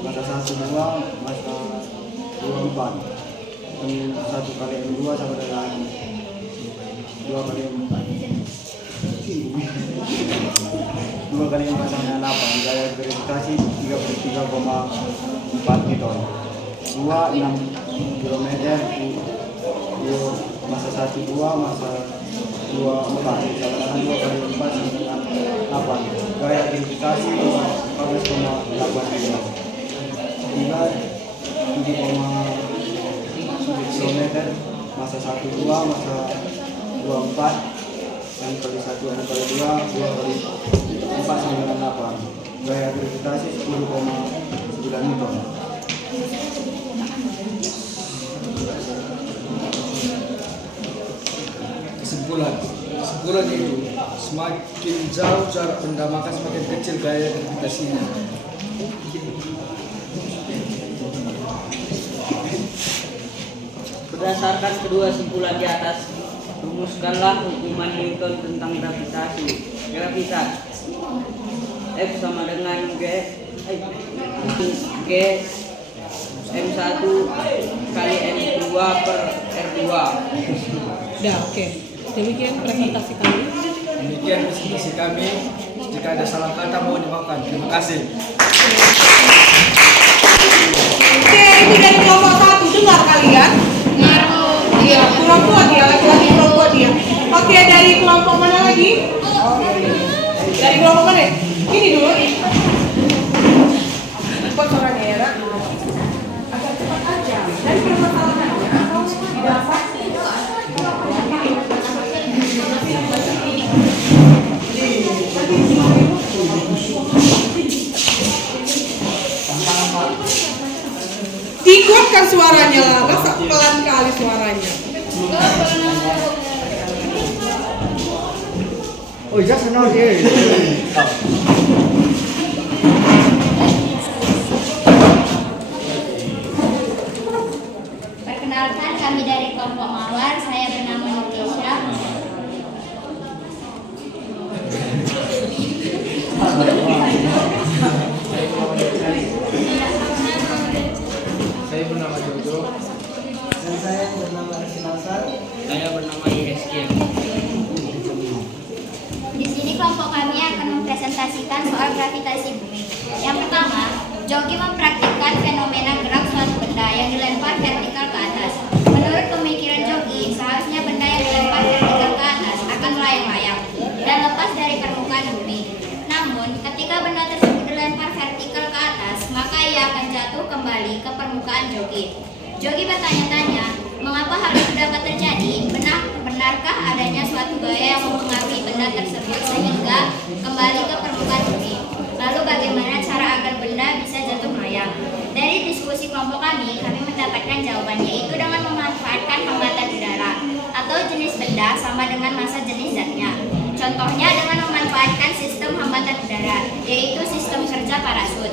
masa 1 2, masa 2 4. 1 kali M2 sama dengan 2 kali M4. 2 kali M4 sama dengan 8. Gaya gravitasi 33,4 Newton. 2 6 km, masa 1 2, masa 2 4 sama dengan 2 kali 4 sama dengan 8. Gaya gravitasi 14,8 Newton. 3 km, masa 1 2, masa 2 4, yang kali 1 yang kali 2, 2 kali 4 sama dengan 8. Gaya gravitasi 10,9 Newton. Kesimpulan itu semakin jauh jarak benda maka semakin kecil gaya gravitasinya. Berdasarkan kedua simpulan di atas, rumuskanlah hukuman Newton tentang gravitasi. Gravitas F sama dengan G M1 kali M2 per R2. Dah, oke. Demikian presentasi kami. Demikian presentasi kami. Jika ada salah kata mohon dimaafkan. Terima kasih. Oke, itu dari kelompok 1. Dengar kalian? Iya, kurang kuat ya, laki-laki kurang kuat dia. Oke, dari kelompok mana lagi? Dari kelompok mana? Ini dulu. Cepat suaranya ya, Ra. Agak cepat aja. Dan permasalahannya dapat dikuatkan suaranya lah, masa pelan kali suaranya. Oh iya, senang dia. Perkenalkan, kami dari kelompok Mawar. Saya bernama Nurtisha. Saya bernama Jojo. Dan saya bernama Arsinasar. Saya bernama ISK. Di sini kelompok kami akan mempresentasikan soal gravitasi bumi. Yang pertama, Jogi mempraktikkan fenomena gerak suatu benda yang dilempar vertikal ke atas. Menurut pemikiran Jogi, seharusnya benda yang dilempar vertikal ke atas akan melayang-layang dan lepas dari permukaan bumi. Namun, ketika benda tersebut dilempar vertikal ke atas, maka ia akan jatuh kembali ke permukaan Jogi. Jogi bertanya-tanya, mengapa hal itu dapat terjadi? Benarkah adanya suatu gaya yang mempengaruhi benda tersebut sehingga kembali ke permukaan bumi? Lalu bagaimana cara agar benda bisa jatuh melayang? Dari diskusi kelompok kami mendapatkan jawaban, yaitu dengan memanfaatkan hambatan udara atau jenis benda sama dengan massa jenis zatnya. Contohnya dengan memanfaatkan sistem hambatan udara, yaitu sistem kerja parasut.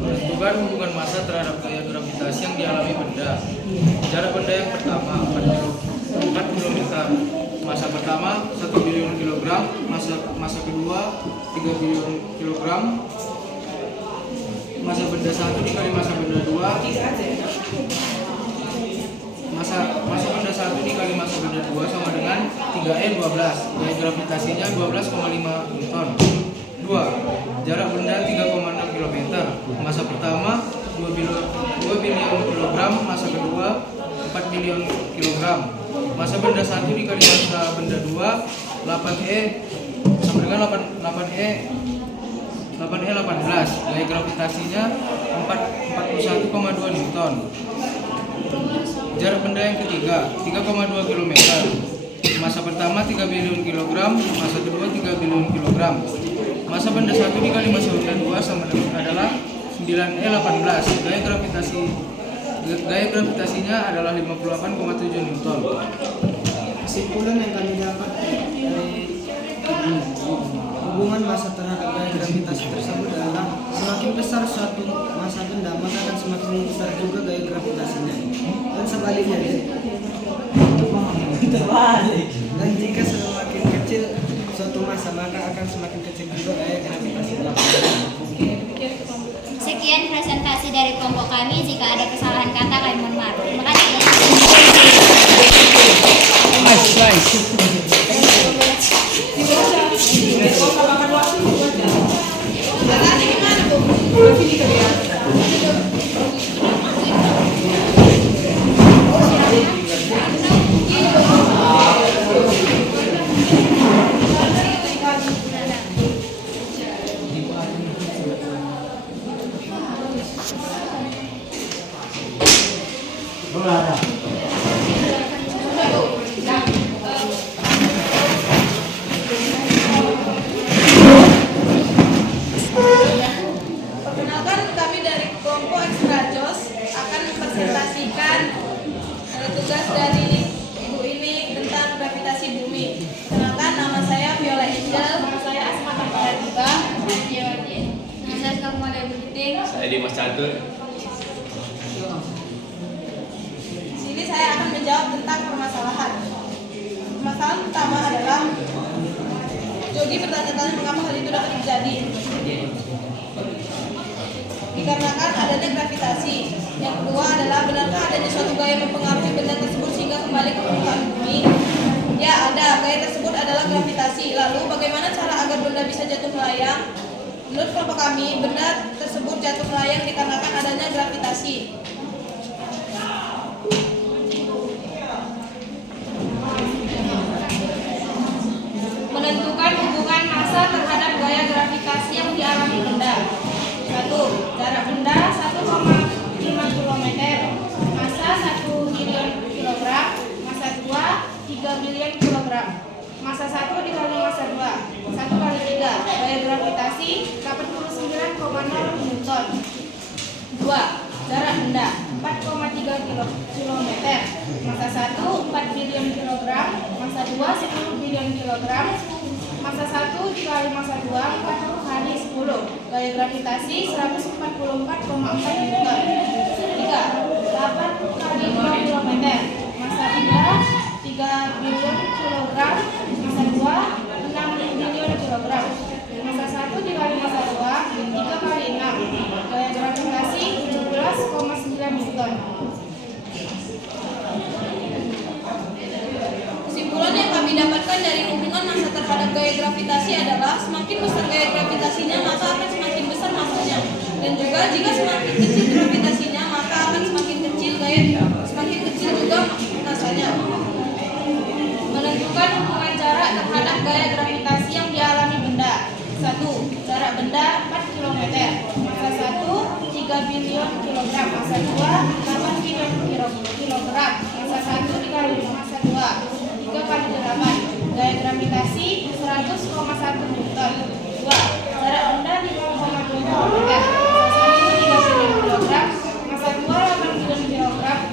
Menentukan hubungan massa terhadap gaya gravitasi yang dialami benda. Jarak benda yang pertama 4 km. Masa pertama 1 bilion kilogram. Masa kedua 3 bilion kilogram. Masa benda 1 dikali masa benda 2 3E 12, gaya gravitasinya 12,5 Newton. 2. Jarak benda 3,6 km. Masa pertama 2 bilion kilogram, masa kedua 4 bilion kilogram. Masa benda 1 dikali masa benda 2, 8E sama dengan 8E 18. Gaya gravitasinya 41,2 Newton. Jarak benda yang ketiga 3,2 km. Masa pertama 3 bilion kilogram, masa kedua 3 bilion kilogram. Masa benda 1 dikali masa benda 2 sama dengan adalah 9E 18. Gaya gravitasinya adalah 58,7 Newton. Kesimpulan yang kami dapat dari hubungan massa terhadap gaya gravitasi tersebut adalah semakin besar suatu massa benda maka akan semakin besar juga gaya gravitasinya, dan sebaliknya. Dan jika semakin kecil suatu massa maka akan semakin kecil juga gaya gravitasinya. Sekian presentasi dari kelompok kami. Jika ada kesalahan kata kami mohon maaf. Terima kasih. Perkenalkan, kami dari kelompok Extra Jos akan mempresentasikan tugas dari ibu ini tentang gravitasi bumi. Perkenalkan, nama saya Viola Angel, nama saya Asma Kamaradiba, nama saya Kamuada Buditing. Saya Dimas Catur. Sini saya akan menjawab tentang permasalahan. Permasalahan pertama adalah Jogi bertanya-tanya mengapa hal itu dapat terjadi. Dikarenakan adanya gravitasi. Yang kedua adalah benarkah adanya suatu gaya mempengaruhi benda tersebut sehingga kembali ke permukaan bumi? Ya, ada. Gaya tersebut adalah gravitasi. Lalu bagaimana cara agar benda bisa jatuh melayang? Menurut kelompok kami, benda tersebut jatuh melayang dikarenakan adanya gravitasi. Menentukan hubungan massa terhadap gaya gravitasi yang dialami benda. 1. Jarak benda 1,5 km. Massa 1 bilion kilogram. Massa 2 3 bilion kilogram. Massa 1 dikali massa 2 1 kali 3. Gaya gravitasi 89,0 Newton. 2. Jarak benda 4,3 km. Massa 1 4 bilion kilogram. Massa 2 10 bilion kilogram. Massa 1 dikali massa 2 4 kali 10. Gaya gravitasi 144,4 Newton. 3. 8 kali 2 km. Massa benda 3 bilion kilogram. Massa 2 6 bilion kilogram. Massa 1 dikali massa 2 3 kali 6. Gaya gravitasi 17,9 Newton. Kesimpulan yang kami dapatkan dari hubungan massa terhadap gaya gravitasi adalah semakin besar gaya gravitasinya maka akan semakin besar massanya, dan juga jika semakin kecil gravitasinya maka akan semakin kecil juga massanya. Menentukan hubungan jarak terhadap gaya gravitasi yang dialami benda. 1. Jarak benda 4 km. Massa 1 3 bilion kilogram. Massa 2 8 bilion kilogram. Massa 1 dikali massa 2 3 kali 8. Gaya gravitasi 100,1 Newton. 2. Jarak benda 5,2 km. Massa 1 3 bilion kilogram. Massa 2 8 bilion kilogram.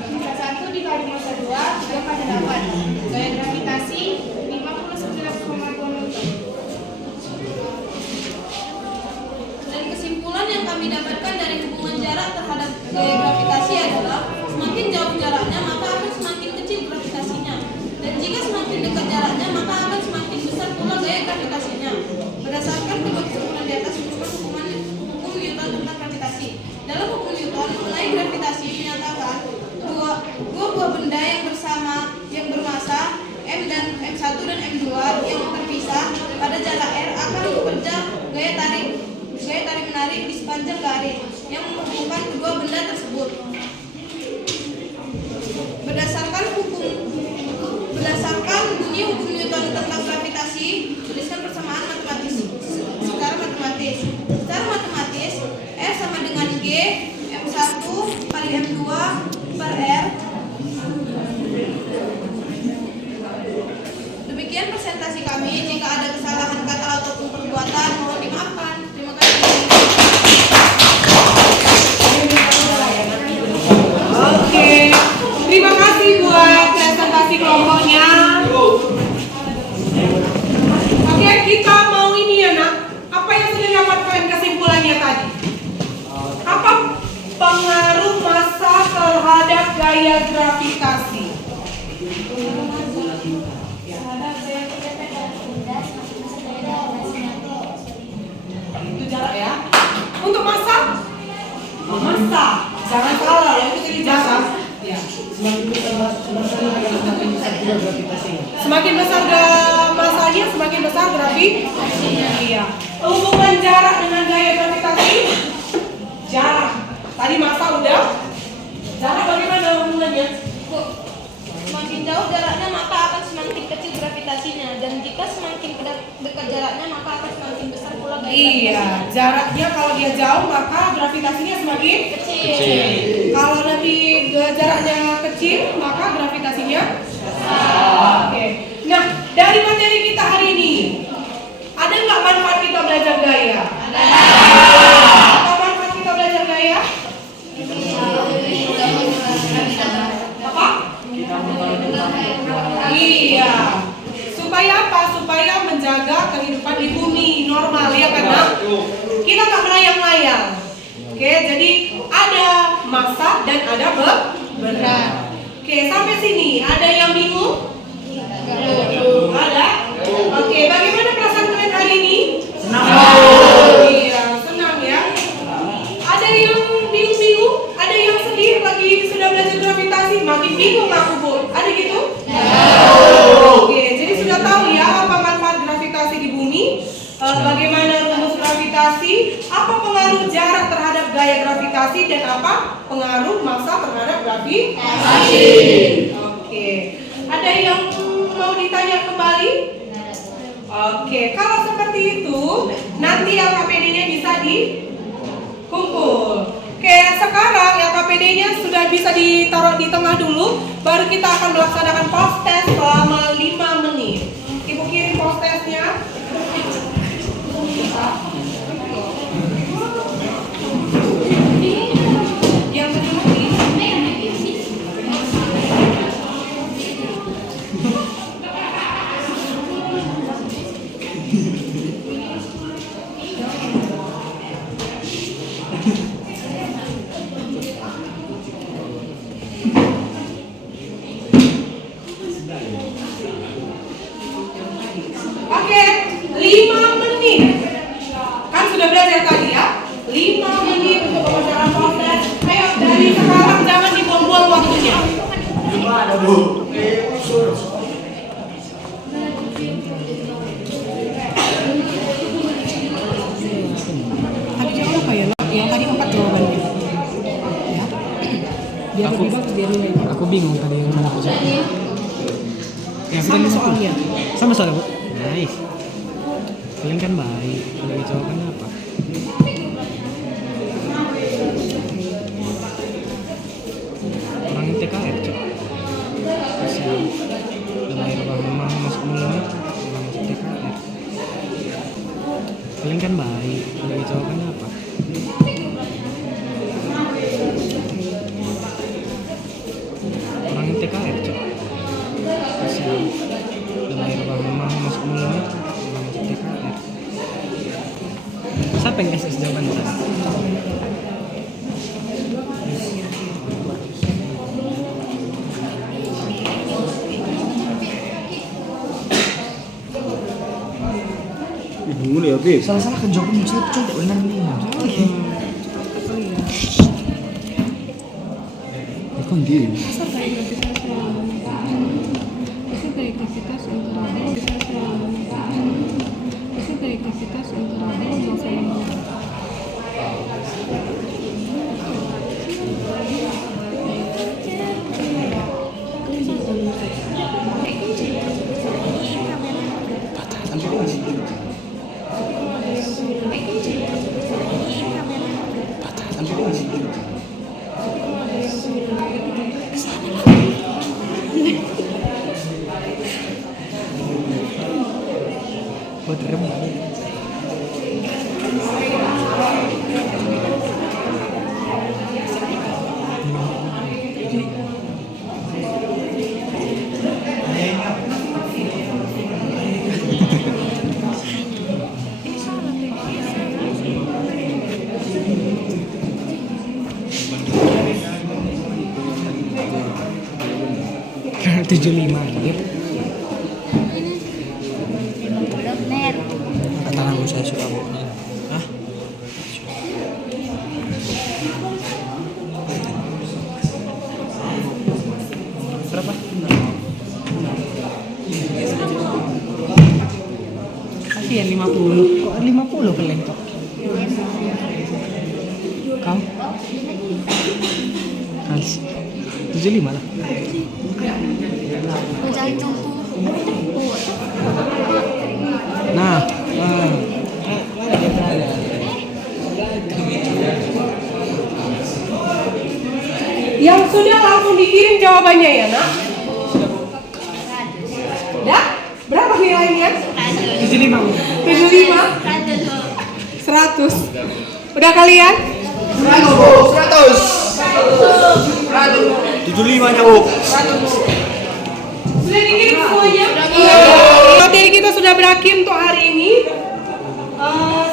besar R. Demikian presentasi kami. Jika ada kesalahan kata ataupun perbuatan, mohon dimaafkan. Terima kasih. Oke, terima kasih buat presentasi kelompoknya. Oke, kita mau ini ya nak. Apa yang sudah dapatkan kesimpulannya tadi? Apa pengaruh massa terhadap gaya gravitasi? Itu jarak ya. Untuk massa? Massa. Jangan salah ya, itu jadi jarak. Ya. Semakin besar masanya, semakin besar gravitasinya. Iya. Hubungan jarak dengan gaya gravitasi? Jarak. Tadi massa udah. Jarak bagaimana hubungannya? Semakin jauh jaraknya maka akan semakin kecil gravitasinya, dan jika semakin dekat jaraknya maka akan semakin besar pula gaya gravitasinya. Iya, jaraknya kalau dia jauh maka gravitasinya semakin Kecil. Kalau lebih jaraknya kecil maka gravitasinya Oke. Nah, dari materi kita hari ini ada nggak manfaat kita belajar gaya? Ada. Apa manfaat kita belajar gaya? Apa? Iya. Supaya apa? Supaya menjaga kehidupan di bumi normal ya kan? Kita nggak melayang-layang. Oke, jadi ada massa dan ada berat. Oke, sampai sini ada yang bingung? Ada? Oke, bagaimana perasaan kalian hari ini? Senang. Iya, senang ya. Ada yang bingung-bingung? Ada yang sedih lagi sudah belajar gravitasi? Makin bingung aku, Bu. Ada gitu? Oke, jadi sudah tahu ya apa manfaat gravitasi di bumi? Bagaimana rumus gravitasi? Apa pengaruh jarak terhadap gaya gravitasi dan apa pengaruh massa terhadap gravitasi? Oke, ada yang mau ditanya kembali? Oke, kalau seperti itu nanti LKPD-nya bisa dikumpul. Oke, sekarang LKPD-nya sudah bisa ditaruh di tengah dulu, baru kita akan melaksanakan post test selama 5 menit. Ibu kirim post testnya. Yang kedua Oke, 5 menit. Kan sudah belajar tadi ya? 5 menit untuk pembicaraan proses. Ayo dari sekarang jangan dibuang-buang waktunya. Gimana, Bu? Tadi jawab apa ya? Yang tadi 4 jawabannya. Ya. Biar lebih bagus biar nilai. Aku bingung tadi yang mana aku jawab. Ya, Sama soalnya. Sama soalnya, Bu. Nice. Kalian kan baik. Kalau jawabannya apa? Orang TKR, Cok. Kasihan. Dan air rumah masuk mulutnya orang masuk TKR. Kalian kan baik. Kalau jawabannya apa? Orang TKR, Cok. Kasihan. Dan air rumah masuk mulutnya orang masuk TKR. Siapa yang kasih jawaban tadi? Bingung ya, Bib. Salah-salah kan jawab mesti coba ulang dulu. Bukan dia. 75 gitu. Ner. Kata nama saya suka bohongnya. Hah? Berapa? Kasihan 50. Kok 50 kalian kok? Kau? Halis. 75 lah. Jangan tunggu. Nah, Yang sudah langsung dikirim jawabannya ya nak? Udah? Berapa nilainya? 75. 75? 100. Udah kalian? 75 nya Bu. Sudah dikirim semuanya? Materi kita sudah berakhir untuk hari ini.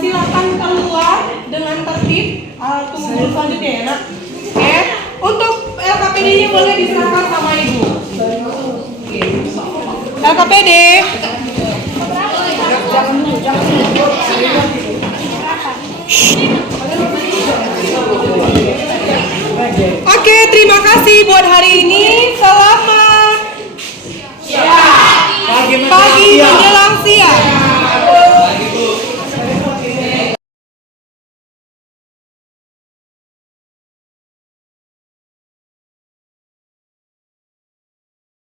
Silakan keluar dengan tertib. Tunggu selanjutnya ya nak. Oke. Untuk LKPD-nya boleh diserahkan sama ibu. LKPD. Oke, terima kasih buat hari ini. Selamat pagi menjelang siang.